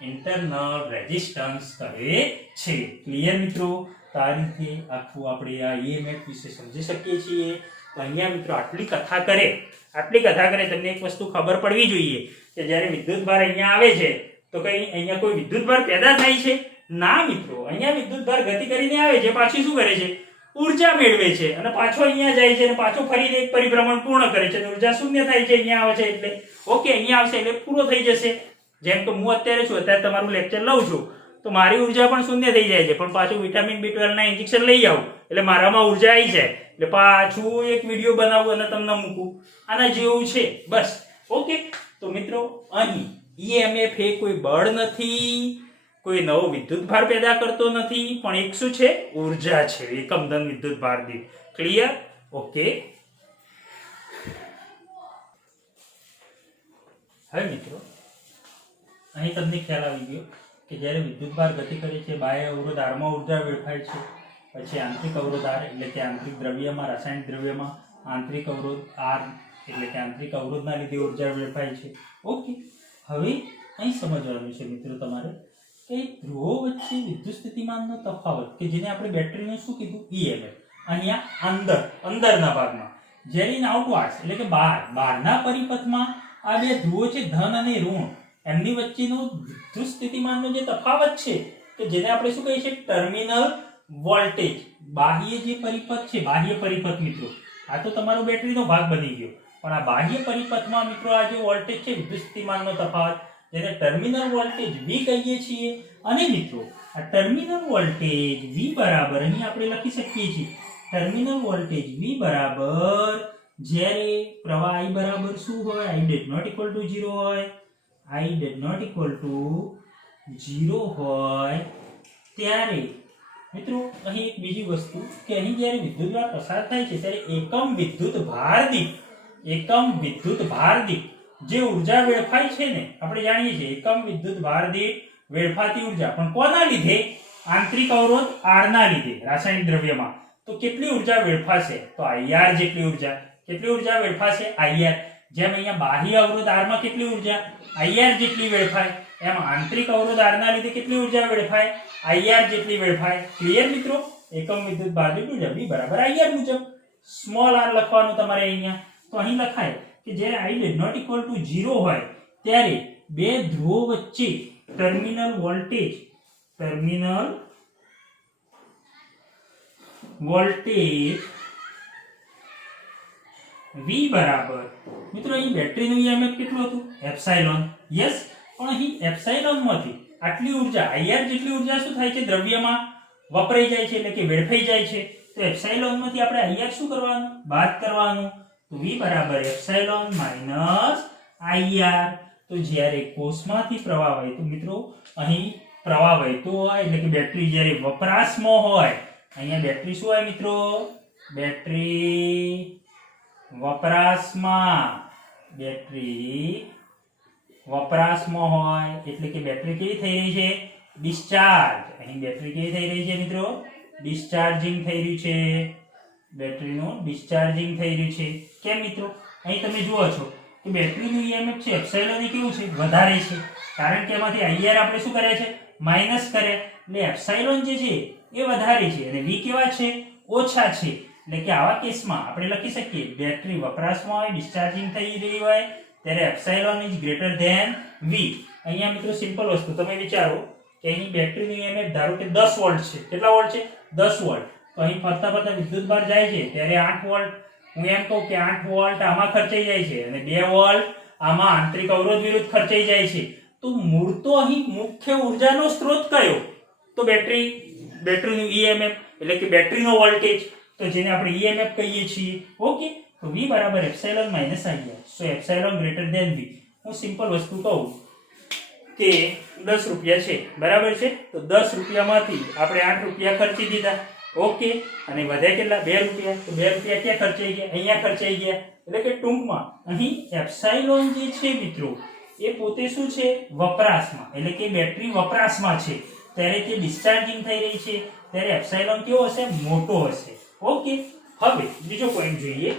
ઇન્ટરનલ રેઝિસ્ટન્સ કહે છે. ક્લિયર મિત્રો? તો આ રીતે આખું આપણે આ EMF વિશે સમજી શકીએ છીએ. તો અહીંયા મિત્રો આટલી કથા કરે તમને એક વસ્તુ ખબર પડવી જોઈએ કે જ્યારે વિદ્યુતભાર અહીંયા આવે છે તો કઈ અહીંયા કોઈ વિદ્યુતભાર પેદા થાય છે? ના મિત્રો, અહીંયા વિદ્યુતભાર ગતિ કરીને આવે છે, પાછી શું કરે છે? ઉર્જા મેળવે છે અને પાછો અહીંયા જાય છે અને પાછો ફરીને એક પરિભ્રમણ પૂર્ણ કરે છે અને ઉર્જા શૂન્ય થાય છે અહીંયા આવે છે એટલે. ઓકે, અહીંયા આવશે એટલે પૂરો થઈ જશે. જેમ કે હું અત્યારે તમારું લેક્ચર લઉં છું તો મારી ઉર્જા પણ શૂન્ય થઈ જાય છે, પણ પાછું વિટામિન B12 ના ઇન્જેક્શન લઈ આવું એટલે મારામાં ઉર્જા આવી જાય એટલે પાછું એક વિડીયો બનાવું અને તમને મૂકું. આના જેવું છે બસ. ઓકે, તો મિત્રો અહીં EMF એ કોઈ બળ નથી, કોઈ નવો વિદ્યુતભાર પેદા કરતો નથી, પણ એક શું છે? ઉર્જા છે, એકમ ધન વિદ્યુતભાર દીઠ. ક્લિયર? ઓકે. હવે મિત્રો અહીં તમને ખ્યાલ આવી ગયો કે જ્યારે વિદ્યુતભાર ગતિ કરે છે, બાહ્ય અવરોધ R માં ઉર્જા વેડફાય છે, પછી આંતરિક અવરોધ R એટલે કે આંતરિક દ્રવ્યમાં, રાસાયણિક દ્રવ્યમાં આંતરિક અવરોધ R એટલે કે આંતરિક અવરોધના લીધે ઉર્જા વેડફાય છે. ઓકે, હવે અહીં સમજવાનું છે મિત્રો તમારે કે ધ્રુવો વચ્ચે વિદ્યુત સ્થિતિમાનનો તફાવત કે જેને આપણે બેટરીનું શું કીધું? EMF. અહીંયા અંદરના ભાગમાં, જ્યારે ઇન આઉટવર્ડ્સ એટલે કે બહારના પરિપથમાં આ બે ધ્રુવો છે ધન અને ઋણ, એમની વચ્ચેનો વિદ્યુત સ્થિતિમાનનો જે તફાવત છે કે જેને આપણે શું કહીએ છીએ? Terminal voltage. બાહ્ય જે પરિપથ છે, બાહ્ય પરિપથ મિત્રો, આ તો તમારો બેટરીનો ભાગ બની ગયો, પણ આ બાહ્ય પરિપથમાં મિત્રો આ જે વોલ્ટેજ છે વિદ્યુત સ્થિતિમાનનો તફાવત, જેને ટર્મિનલ વોલ્ટેજ V કહીએ છીએ. અને મિત્રો આ ટર્મિનલ વોલ્ટેજ V બરાબર અહીં આપણે લખી શકીએ છીએ ટર્મિનલ વોલ્ટેજ V બરાબર જ્યારે પ્રવાહ I બરાબર શું હોય? I did not equal to 0 હોય, I did not equal to 0 હોય ત્યારે મિત્રો અહીં એક બીજી વસ્તુ કે અહીં જ્યારે વિદ્યુતભાર પસાર થાય છે ત્યારે એકમ વિદ્યુતભાર દીઠ જે ઉર્જા વેડફાય છે ને, આપણે જાણીએ છીએ એકમ વિદ્યુતભાર દીઠ વેડફાતી ઉર્જા, પણ કોના લીધે? આંતરિક અવરોધ R ના લીધે, રાસાયણિક દ્રવ્યમાં. તો કેટલી ઉર્જા વેડફાશે? તો IR જેટલી ઉર્જા. કેટલી ઉર્જા વેડફાશે? IR. જેમ અહીંયા બાહ્ય અવરોધ R માં કેટલી ઉર્જા? IR જેટલી વેડફાય, એમ આંતરિક અવરોધ R ના લીધે કેટલી ઉર્જા વેડફાય? IR જેટલી વેડફાય. ક્લિયર મિત્રો? એકમ વિદ્યુતભાર દીઠ ઉર્જા V બરાબર IR મુજબ સ્મોલ r લખવાનું તમારે અહીંયા. તો અહીં લખાય કે જ્યારે I did not equal to 0 હોય ત્યારે બે ધ્રુવો વચ્ચે ટર્મિનલ વોલ્ટેજ V બરાબર મિત્રો અહીં બેટરીનું EMF કેટલું હતું? એપ્સાઇલોન. યસ, પણ અહીં એપ્સાઇલોન માંથી આટલી ઉર્જા IR જેટલી ઉર્જા શું થાય છે? દ્રવ્યમાં વપરાઈ જાય છે એટલે કે વેડફાઈ જાય છે. તો એપ્સાઇલોન માંથી આપણે IR શું કરવાનું? બાદ કરવાનું. તો V બરાબર એપ્સાઇલોન માઈનસ IR. તો જ્યારે કોષમાંથી પ્રવાહ વહેતો તો મિત્રો અહીં પ્રવાહ વહેતો હોય એટલે કે બેટરી જ્યારે વપરાશમાં હોય, અહીંયા બેટરી શું હોય મિત્રો? બેટરી વપરાશમાં હોય એટલે કે બેટરી કેવી થઈ રહી છે? ડિસ્ચાર્જ. અહીં બેટરી કેવી થઈ રહી છે મિત્રો? ડિસ્ચાર્જિંગ થઈ રહ્યું છે. બેટરીનું ડિસ્ચાર્જિંગ થઈ રહ્યું છે. કેમ મિત્રો? અહીં તમે જુઓ છો કે બેટરીનું EMF છે એપ્સાઇલોન કેવું છે? વધારે છે, કારણ કે એમાંથી IR આપણે શું કર્યા છે? માઈનસ કર્યા, એટલે એપ્સાઇલોન જે છે એ વધારે છે અને V કેવા છે? ઓછા છે. એટલે કે આવા કેસમાં આપણે લખી શકીએ બેટરી વપરાશમાં હોય, ડિસ્ચાર્જિંગ થઈ રહી હોય ત્યારે epsilon is greater than V. અહીંયા મિત્રો સિમ્પલ વસ્તુ તમે વિચારો કે અહીં બેટરીનું EMF ધારો કે 10 વોલ્ટ છે. કેટલા વોલ્ટ છે? 10 વોલ્ટ. તો અહીં ફરતા વિદ્યુતભાર જાય છે ત્યારે 8 વોલ્ટ, હું એમ કહું કે 8 વોલ્ટ આમાં ખર્ચાઈ જાય છે અને 2 વોલ્ટ આમાં આંતરિક અવરોધ વિરુદ્ધ ખર્ચાઈ જાય છે. તો મૂળ તો અહીં મુખ્ય ઉર્જાનો સ્ત્રોત કયો? તો બેટરીનું EMF એટલે કે બેટરીનો વોલ્ટેજ, તો જેને આપણે EMF કહીએ છીએ. ઓકે, તો V બરાબર એપ્સાઇલોન માઈનસ IR. સો એપ્સાઇલોન ગ્રેટર ધેન V. હું સિમ્પલ વસ્તુ કહું કે 10 રૂપિયા છે, બરાબર છે? તો 10 રૂપિયામાંથી આપણે 8 રૂપિયા ખર્ચી દીધા. ઓકે, અને વધ્યા કેટલા? 2 રૂપિયા. તો 2 રૂપિયા ક્યાં ખર્ચાઈ ગયા? અહીંયા ખર્ચાઈ ગયા. એટલે કે ટૂંકમાં અહીં એપ્સાઇલોન જે છે મિત્રો એ પોતે શું છે? વપરાશમાં, એટલે કે બેટરી વપરાશમાં છે ત્યારે તે ડિસ્ચાર્જિંગ થઈ રહી છે ત્યારે એપ્સાઇલોન કેવો હશે? મોટો હશે. ઓકે, હવે બીજો પોઈન્ટ જોઈએ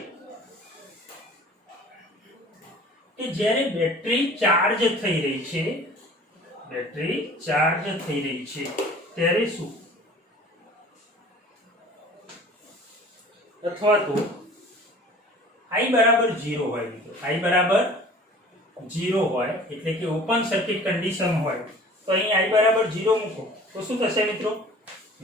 કે જ્યારે બેટરી ચાર્જ થઈ રહી છે, બેટરી ચાર્જ થઈ રહી છે ત્યારે શું, અથવા તો I બરાબર 0 હોય મિત્રો, I બરાબર 0 હોય એટલે કે ઓપન સર્કિટ કન્ડિશન હોય તો અહીં I બરાબર 0 મૂકો તો શું થશે મિત્રો,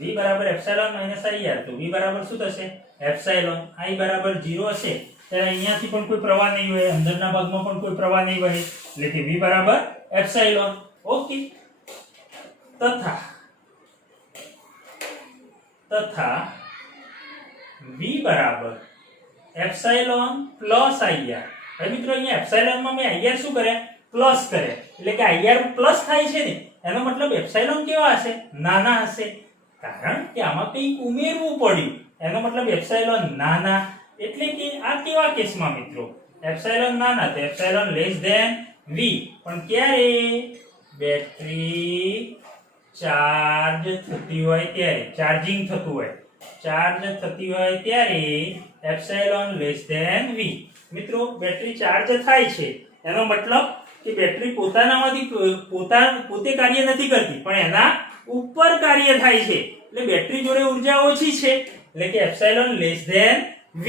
V બરાબર એપ્સિલોન માઇનસ IR, તો V બરાબર શું થશે, એપ્સિલોન. I બરાબર 0 હશે ત્યારે અહીંયાથી પણ કોઈ પ્રવાહ નહીં હોય, અંદરના ભાગમાં પણ કોઈ પ્રવાહ નહીં વહે એટલે કે V બરાબર એપ્સિલોન. ઓકે. તથા V બરાબર એપ્સિલોન પ્લસ IR. હવે મિત્રો અહીંયા એપ્સિલોનમાં મેં IR શું કર્યા, પ્લસ કર્યા એટલે કે IR પ્લસ થાય છે ને એનો મતલબ એપ્સિલોન કેવા હશે, નાના હશે, કારણ કે આમાં કંઈક ઉમેરવું પડ્યું એનો મતલબ એપ્સિલોન નાના. એટલે કે આ કેવા કેસમાં મિત્રો, એપ્સિલોન નાના તો એપ્સિલોન લેસ ધેન V, પણ ક્યારે, બેટરી ચાર્જ થતી હોય ત્યારે, ચાર્જિંગ થતું હોય, ચાર્જ થતી હોય ત્યારે એપ્સિલોન લેસ ધેન V. મિત્રો બેટરી ચાર્જ થાય છે એનો મતલબ કે બેટરી પોતે કાર્ય નથી કરતી પણ એના ઉપર કાર્ય થાય છે એટલે બેટરી જોડે ઉર્જા ઓછી છે એટલે કે એપ્સિલોન લેસ ધેન V.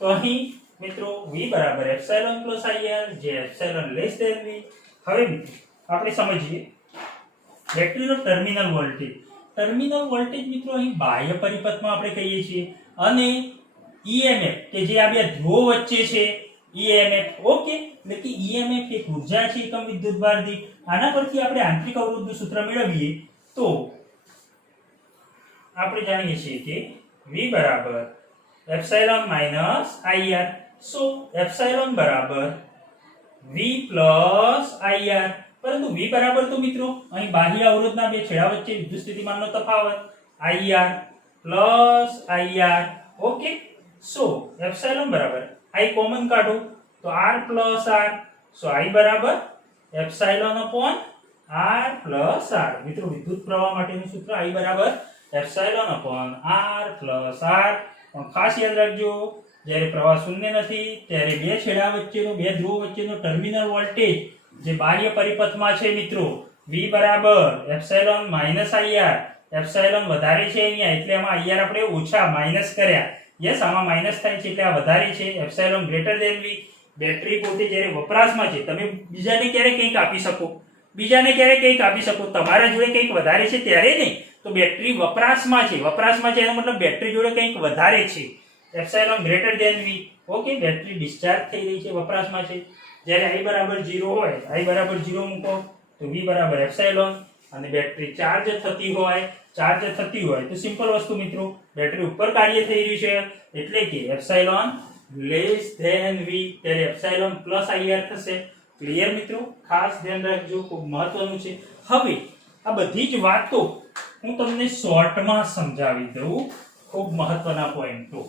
તો અહીં મિત્રો V બરાબર એપ્સિલોન પ્લસ IR જે એપ્સિલોન લેસ ધેન V. હવે મિત્રો આપણે સમજીએ બેટરીનો ટર્મિનલ વોલ્ટેજ. ટર્મિનલ વોલ્ટેજ મિત્રો અહીં બાહ્ય પરિપથમાં આપણે કહીએ છીએ અને EMF કે જે આ બે ધ્રુવો વચ્ચે છે EMF. ઓકે, એટલે કે EMF એક ઊર્જા છે એકમ વિદ્યુતભાર દીઠ. આના પરથી આપણે આંતરિક અવરોધનું સૂત્ર મેળવીએ તો આપણે જાણીએ છીએ કે V બરાબર એપ્સિલોન માઇનસ IR. સો એપ્સિલોન બરાબર V પ્લસ IR. પરંતુ V બરાબર તો મિત્રો અહીં બાહ્ય અવરોધના બે છેડા વચ્ચે વિદ્યુત સ્થિતિમાનનો તફાવત IR પ્લસ IR. ઓકે, સો એપ્સિલોન બરાબર I કોમન કાઢો તો R plus R. So I બરાબર epsilon upon R plus R. મિત્રો વિદ્યુત પ્રવાહ માટેનું સૂત્ર I બરાબર epsilon upon R plus R. પણ ખાસ યાદ રાખજો જ્યારે પ્રવાહ શૂન્ય નથી ત્યારે બે છેડા વચ્ચેનો, બે ધ્રુવો વચ્ચેનો ટર્મિનલ વોલ્ટેજ જે બાહ્ય પરિપથમાં છે મિત્રો V બરાબર એપ્સિલોન માઇનસ IR. એપ્સિલોન વધારે છે અહીંયા એટલે આમાં IR આપણે ઓછા માઇનસ કર્યા. યસ, આમાં માઇનસ થાય છે એટલે આ વધારે છે. Epsilon greater than V. Battery પોતે જ્યારે વપરાશમાં છે, તમે બીજાને ક્યારે કંઈક આપી શકો, બીજાને ક્યારે કંઈક આપી શકો, તમારા જોડે કંઈક વધારે છે ત્યારે નહીં. તો બેટરી વપરાશમાં છે, વપરાશમાં છે એનો મતલબ બેટરી જોડે કંઈક વધારે છે. Epsilon greater than V. Okay, battery discharge થઈ રહી છે, વપરાશમાં છે. જ્યારે I બરાબર 0 હોય, I બરાબર 0 મૂકો તો V બરાબર એપ્સિલોન. અને બેટરી ચાર્જ થતી હોય તો સિમ્પલ વસ્તુ મિત્રો, બેટરી ઉપર કાર્ય થઈ રહ્યું છે એટલે કે એપ્સિલોન લેસ ધેન V ત્યારે એપ્સિલોન પ્લસ IR થશે. ક્લિયર મિત્રો? ખાસ ધ્યાન રાખજો, ખૂબ મહત્વનું છે. હવે આ બધી જ વાતો હું તમને શોર્ટમાં સમજાવી દઉં, ખૂબ મહત્વના પોઈન્ટો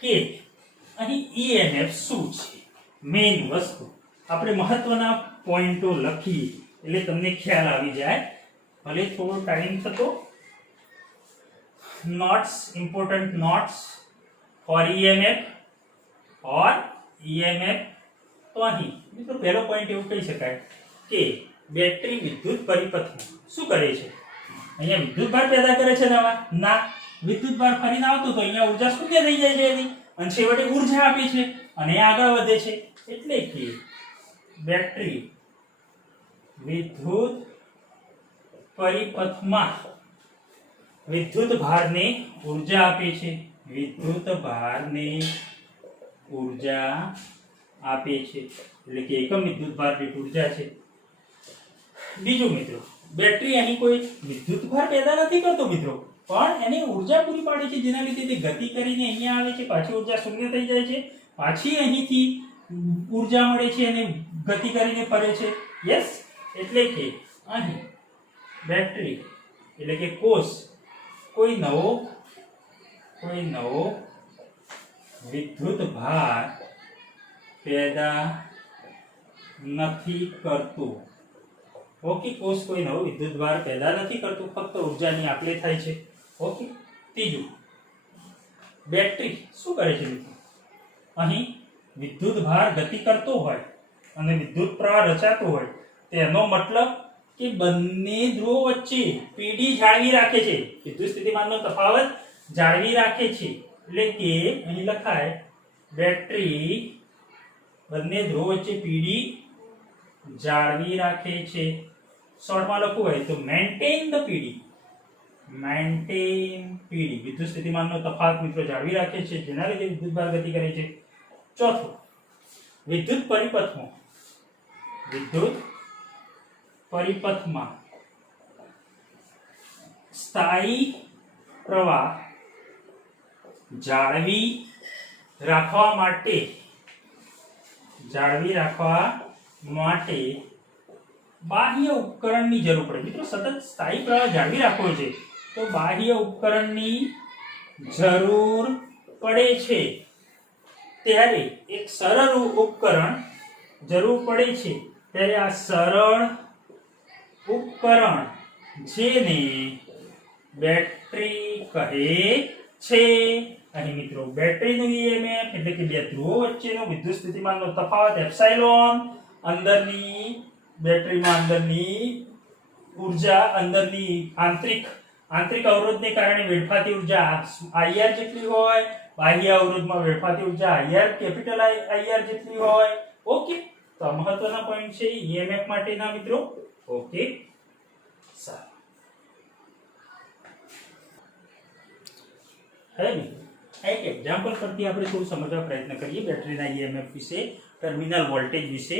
કે અહીં EMF શું છે. મેઇન વસ્તુ આપણે મહત્વના પોઈન્ટો લખીએ એટલે તમને ખ્યાલ આવી જાય. ભલે થોડો ટાઈમ થતો. Notes, important notes for EMF or EMF. તો અહીં મિત્રો પહેલો પોઈન્ટ એવું કહી શકાય કે બેટરી વિદ્યુત પરિપથમાં શું કરે છે, અહીંયા વિદ્યુતભાર પેદા કરે છે ના, વિદ્યુતભાર ફરીને આવતો તો અહીંયા ઉર્જા શૂન્ય થઈ જાય છે એની અને છેવટે ઉર્જા આપે છે અને આગળ વધે છે. એટલે કે બેટરી વિદ્યુત પરિપથમાં વિદ્યુત ભારને ઉર્જા આપે છે, વિદ્યુત ભારને ઉર્જા આપે છે એટલે કે એકમ વિદ્યુત ભાર દીઠ ઉર્જા છે. બીજું મિત્રો, બેટરી અહીં કોઈ વિદ્યુત ભાર પેદા નથી કરતો મિત્રો, પણ એને ઉર્જા પૂરી પાડે છે જેના લીધે તે ગતિ કરીને અહીંયા આવે છે, પાછી ઉર્જા શૂન્ય થઈ જાય છે, પાછી અહીંથી ઉર્જા મળે છે અને ગતિ કરીને ફરે છે. યસ, એટલે કે અહીં બેટરી એટલે કે કોષ કોઈ નવો વિદ્યુત ભાર પેદા નથી કરતો. ઓકે, કોષ કોઈ નવો વિદ્યુત ભાર પેદા નથી કરતો, ફક્ત ઉર્જાની આપલે થાય છે. ઓકે. ત્રીજું, બેટરી શું કરે છે મિત્રો, અહીં વિદ્યુત ભાર ગતિ કરતો હોય અને વિદ્યુત પ્રવાહ રચાતો હોય તેનો મતલબ કે બંને ધ્રુવો વચ્ચે પીડી જાળવી રાખે છે, વિદ્યુત સ્થિતિમાનનો તફાવત જાળવી રાખે છે. એટલે કે અહીં લખાય બેટરી બંને ધ્રુવો વચ્ચે પીડી જાળવી રાખે છે. શોર્ટમાં લખવું હોય તો મેન્ટેન ધ પીડી, મેન્ટેન પીડી વિદ્યુત સ્થિતિમાનનો તફાવત મિત્રો જાળવી રાખે છે, જેના લીધે વિદ્યુત ભાર ગતિ કરે છે. ચોથું, વિદ્યુત પરિપથમાં સ્થાયી પ્રવાહ જાળવી રાખવા માટે બાહ્ય ઉપકરણની જરૂર પડે. મિત્રો સતત સ્થાયી પ્રવાહ જાળવી રાખવો છે તો બાહ્ય ઉપકરણની જરૂર પડે છે. ત્યારે એક સરળ ઉપકરણ જરૂર પડે છે. ત્યારે આ સરળ ઉપકરણ જેને બેટરી કહે છે. અહીં મિત્રો બેટરીનું EMF એટલે કે બે ધ્રુવો વચ્ચેનો વિદ્યુત સ્થિતિમાનનો તફાવત એપ્સાઇલોન, અંદરની બેટરીમાં અંદરની ઉર્જા, અંદરની આંતરિક અવરોધને કારણે વેડફાતી ઉર્જા IR જેટલી હોય, બાહ્ય અવરોધમાં વેડફાતી ઉર્જા કેપિટલ IR જેટલી હોય. ઓકે, તો આ મહત્વના પોઈન્ટ છે EMF માટેના મિત્રો. ઓકે, સારું. હવે એક એક્ઝામ્પલ પરથી આપણે થોડું સમજવા પ્રયત્ન કરીએ બેટરીના EMF વિશે, ટર્મિનલ વોલ્ટેજ વિશે.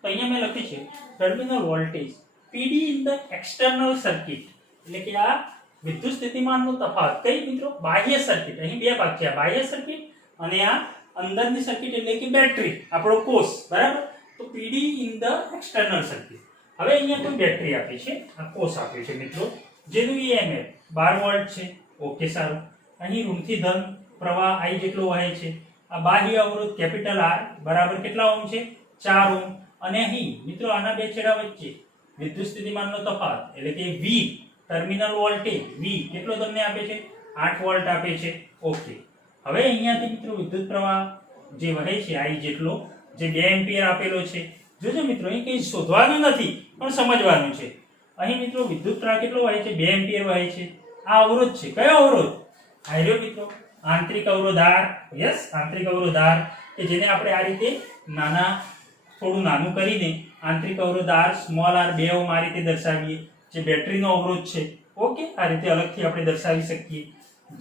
તો અહીંયા મેં લખ્યું છે terminal voltage PD in the external circuit, એટલે કે આ વિદ્યુત સ્થિતિમાનનો તફાવત કઈ મિત્રો? બાહ્ય સર્કિટ. અહીં બે ભાગ છે, આ બાહ્ય સર્કિટ અને આ અંદરની સર્કિટ એટલે કે બેટરી, આપણો કોષ, બરાબર? તો PD in the external circuit. હવે અહીંયા કોઈ બેટરી આપી છે, આ કોષ આપ્યો છે મિત્રો, જેનું EMF 12 વોલ્ટ છે. ઓકે, સારું. અહીં ઋણથી ધન પ્રવાહ I જેટલો વહે છે. આ બાહ્ય અવરોધ કેપિટલ R બરાબર કેટલા ઓહ્મ છે? 4 ઓહ્મ. અને અહીં મિત્રો આના બે છેડા વચ્ચે વિદ્યુત સ્થિતિમાનનો તફાવત એટલે કે V, ટર્મિનલ વોલ્ટેજ V કેટલો તમને આપે છે? 8 વોલ્ટ આપે છે. ઓકે, હવે અહીંયાથી મિત્રો વિદ્યુત પ્રવાહ જે વહે છે I જેટલો, જે 2 એમ્પિયર આપેલો છે. જોજો મિત્રો, અહીં કંઈ શોધવાનું નથી પણ સમજવાનું છે. અહીં મિત્રો વિદ્યુત પ્રવાહ કેટલો વહે છે? 2 એમ્પિયર વહે છે. આ અવરોધ છે, કયો અવરોધ? આર્યો મિત્રો, આંતરિક અવરોધ R. યસ, આંતરિક અવરોધ R, કે જેને આપણે આ રીતે થોડું નાનું કરીને આંતરિક અવરોધ R, સ્મોલ r 2 ઓહ્મ આ રીતે દર્શાવીએ, જે બેટરીનો અવરોધ છે. ઓકે, આ રીતે અલગથી આપણે દર્શાવી શકીએ.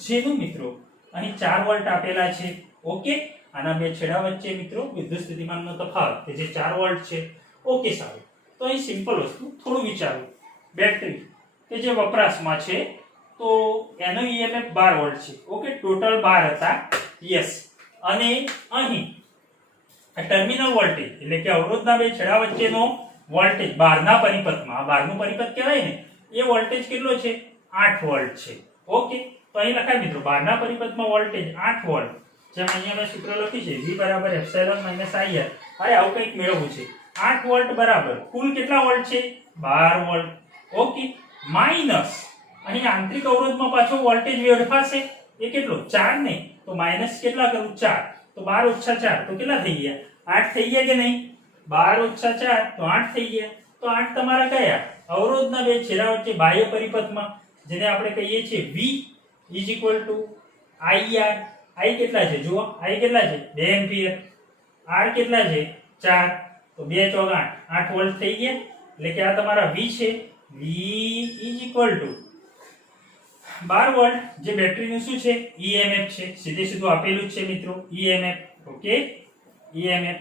જેનું મિત્રો અહીં 4 વોલ્ટ આપેલા છે. ઓકે, આના બે છેડા વચ્ચે મિત્રો વિદ્યુત સ્થિતિમાનનો તફાવત કે જે 4 વોલ્ટ છે. ઓકે, સારું. તો અહીં સિમ્પલ વસ્તુ થોડું વિચારો. બેટરી કે જે વપરાશમાં છે તો એનો EMF 12 વોલ્ટ છે. ઓકે, ટોટલ 12 હતા. યસ, અને અહીં ટર્મિનલ વોલ્ટેજ એટલે કે અવરોધના બે છેડા વચ્ચેનો વોલ્ટેજ બહારના પરિપથમાં, આ બહારનું પરિપથ કહેવાય ને, એ વોલ્ટેજ કેટલો છે? 8 વોલ્ટ છે. ઓકે, તો અહીં લખાય મિત્રો બહારના પરિપથમાં વોલ્ટેજ 8 વોલ્ટ, જેમ અહીંયા મેં સૂત્ર લખ્યું છે V બરાબર એપ્સિલોન માઇનસ IR. અરે આવું કંઈક મેળવવું છે. 8 વોલ્ટ બરાબર કુલ કેટલા વોલ્ટ છે? 12 વોલ્ટ. ઓકે, માઇનસ અહીં આંતરિક અવરોધમાં પાછો વોલ્ટેજ વેડફાશે, એ કેટલો? 4 ને, તો માઇનસ કેટલા કરું? 4. તો 12 ઓછા 4 તો કેટલા થઈ ગયા? 8 થઈ ગયા કે નહીં? 12 ઓછા 4 તો 8 થઈ ગયા. તો 8 તમારા કયા? અવરોધના બે છેડા વચ્ચે બાહ્ય પરિપથમાં, જેને આપણે કહીએ છીએ V is equal two IR. I કેટલા છે? જુઓ, I કેટલા છે? 2 એમ્પિયર. R કેટલા છે? 4. તો 2 ચોક 8, 8 વોલ્ટ થઈ ગયા. એટલે કે આ તમારા V છે. V is equal two 12 volt, જે બેટરીનું શું છે? EMF છે. સીધે સીધું આપેલું જ છે મિત્રો, EMF. Okay, EMF.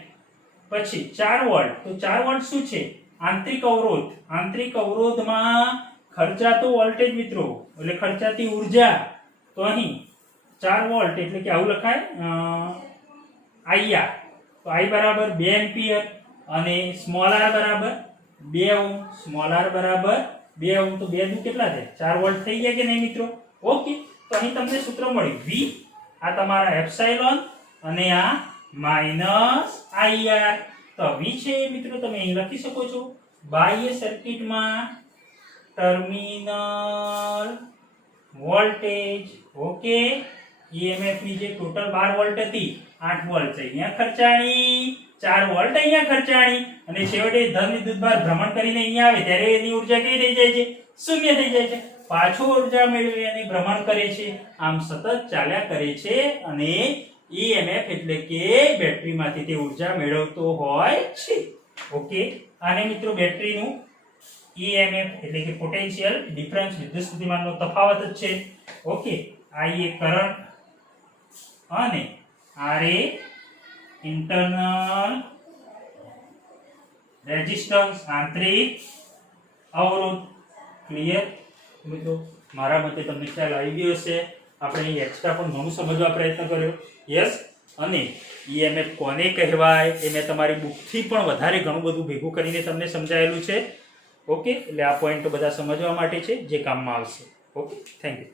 પછી 4 વોલ્ટ, તો 4 વોલ્ટ શું છે? આંતરિક અવરોધ. આંતરિક અવરોધમાં ખર્ચાતો વોલ્ટેજ મિત્રો, એટલે ખર્ચાતી ઉર્જા. તો અહીં 4 વોલ્ટ એટલે કે આવું લખાય IR. તો I બરાબર 2 એમ્પિયર અને સ્મોલ r બરાબર 2 ઓહ્મ. સ્મોલ r બરાબર 2 ઓહ્મ, તો 2 દુ કેટલા છે? 4 વોલ્ટ થઈ ગયા કે નહીં મિત્રો? ઓકે, તો અહીં તમને સૂત્ર મળ્યું V, આ તમારા એપ્સિલોન અને આ માઇનસ IR. તો V છે મિત્રો તમે અહીં લખી શકો છો. બાહ્ય સર્કિટમાં ટર્મિનલ વોલ્ટેજ, ઓકે, EMF ની જે ટોટલ 12 વોલ્ટ હતી 8 વોલ્ટ અહીંયા ખર્ચાણી, 4 વોલ્ટ અહીંયા ખર્ચાણી, અને છેવટે ધન વિદ્યુતભાર ભ્રમણ કરીને અહીંયા આવે ત્યારે એની ઉર્જા કઈ થઈ જાય છે? શૂન્ય થઈ જાય છે. પાછો ઉર્જા મેળવી અને ભ્રમણ કરે છે. આમ સતત ચાલ્યા કરે છે અને EMF એટલે કે બેટરીમાંથી તે ઉર્જા મેળવતો હોય છે. ઓકે, આને મિત્રો બેટરીનું EMF એટલે કે પોટેન્શિયલ ડિફરન્સ વિદ્યુત સ્થિતિમાનનો તફાવત જ છે. ઓકે, I એ કરંટ અને R એ ઇન્ટરનલ રેઝિસ્ટન્સ આંતરિક અવરોધ. ક્લિયર મિત્રો? મારા મતે તમને ખ્યાલ આવી ગયો હશે. આપણે અહીં એક્સ્ટ્રા પણ ઘણું સમજવા પ્રયત્ન કર્યો. યસ. અને EMF કોને કહેવાય એ મેં તમારી બુકથી પણ વધારે ઘણું બધું ભેગું કરીને તમને સમજાયેલું છે. ઓકે, એટલે આ પોઈન્ટ બધા સમજવા માટે છે જે કામમાં આવશે. Okay, thank you.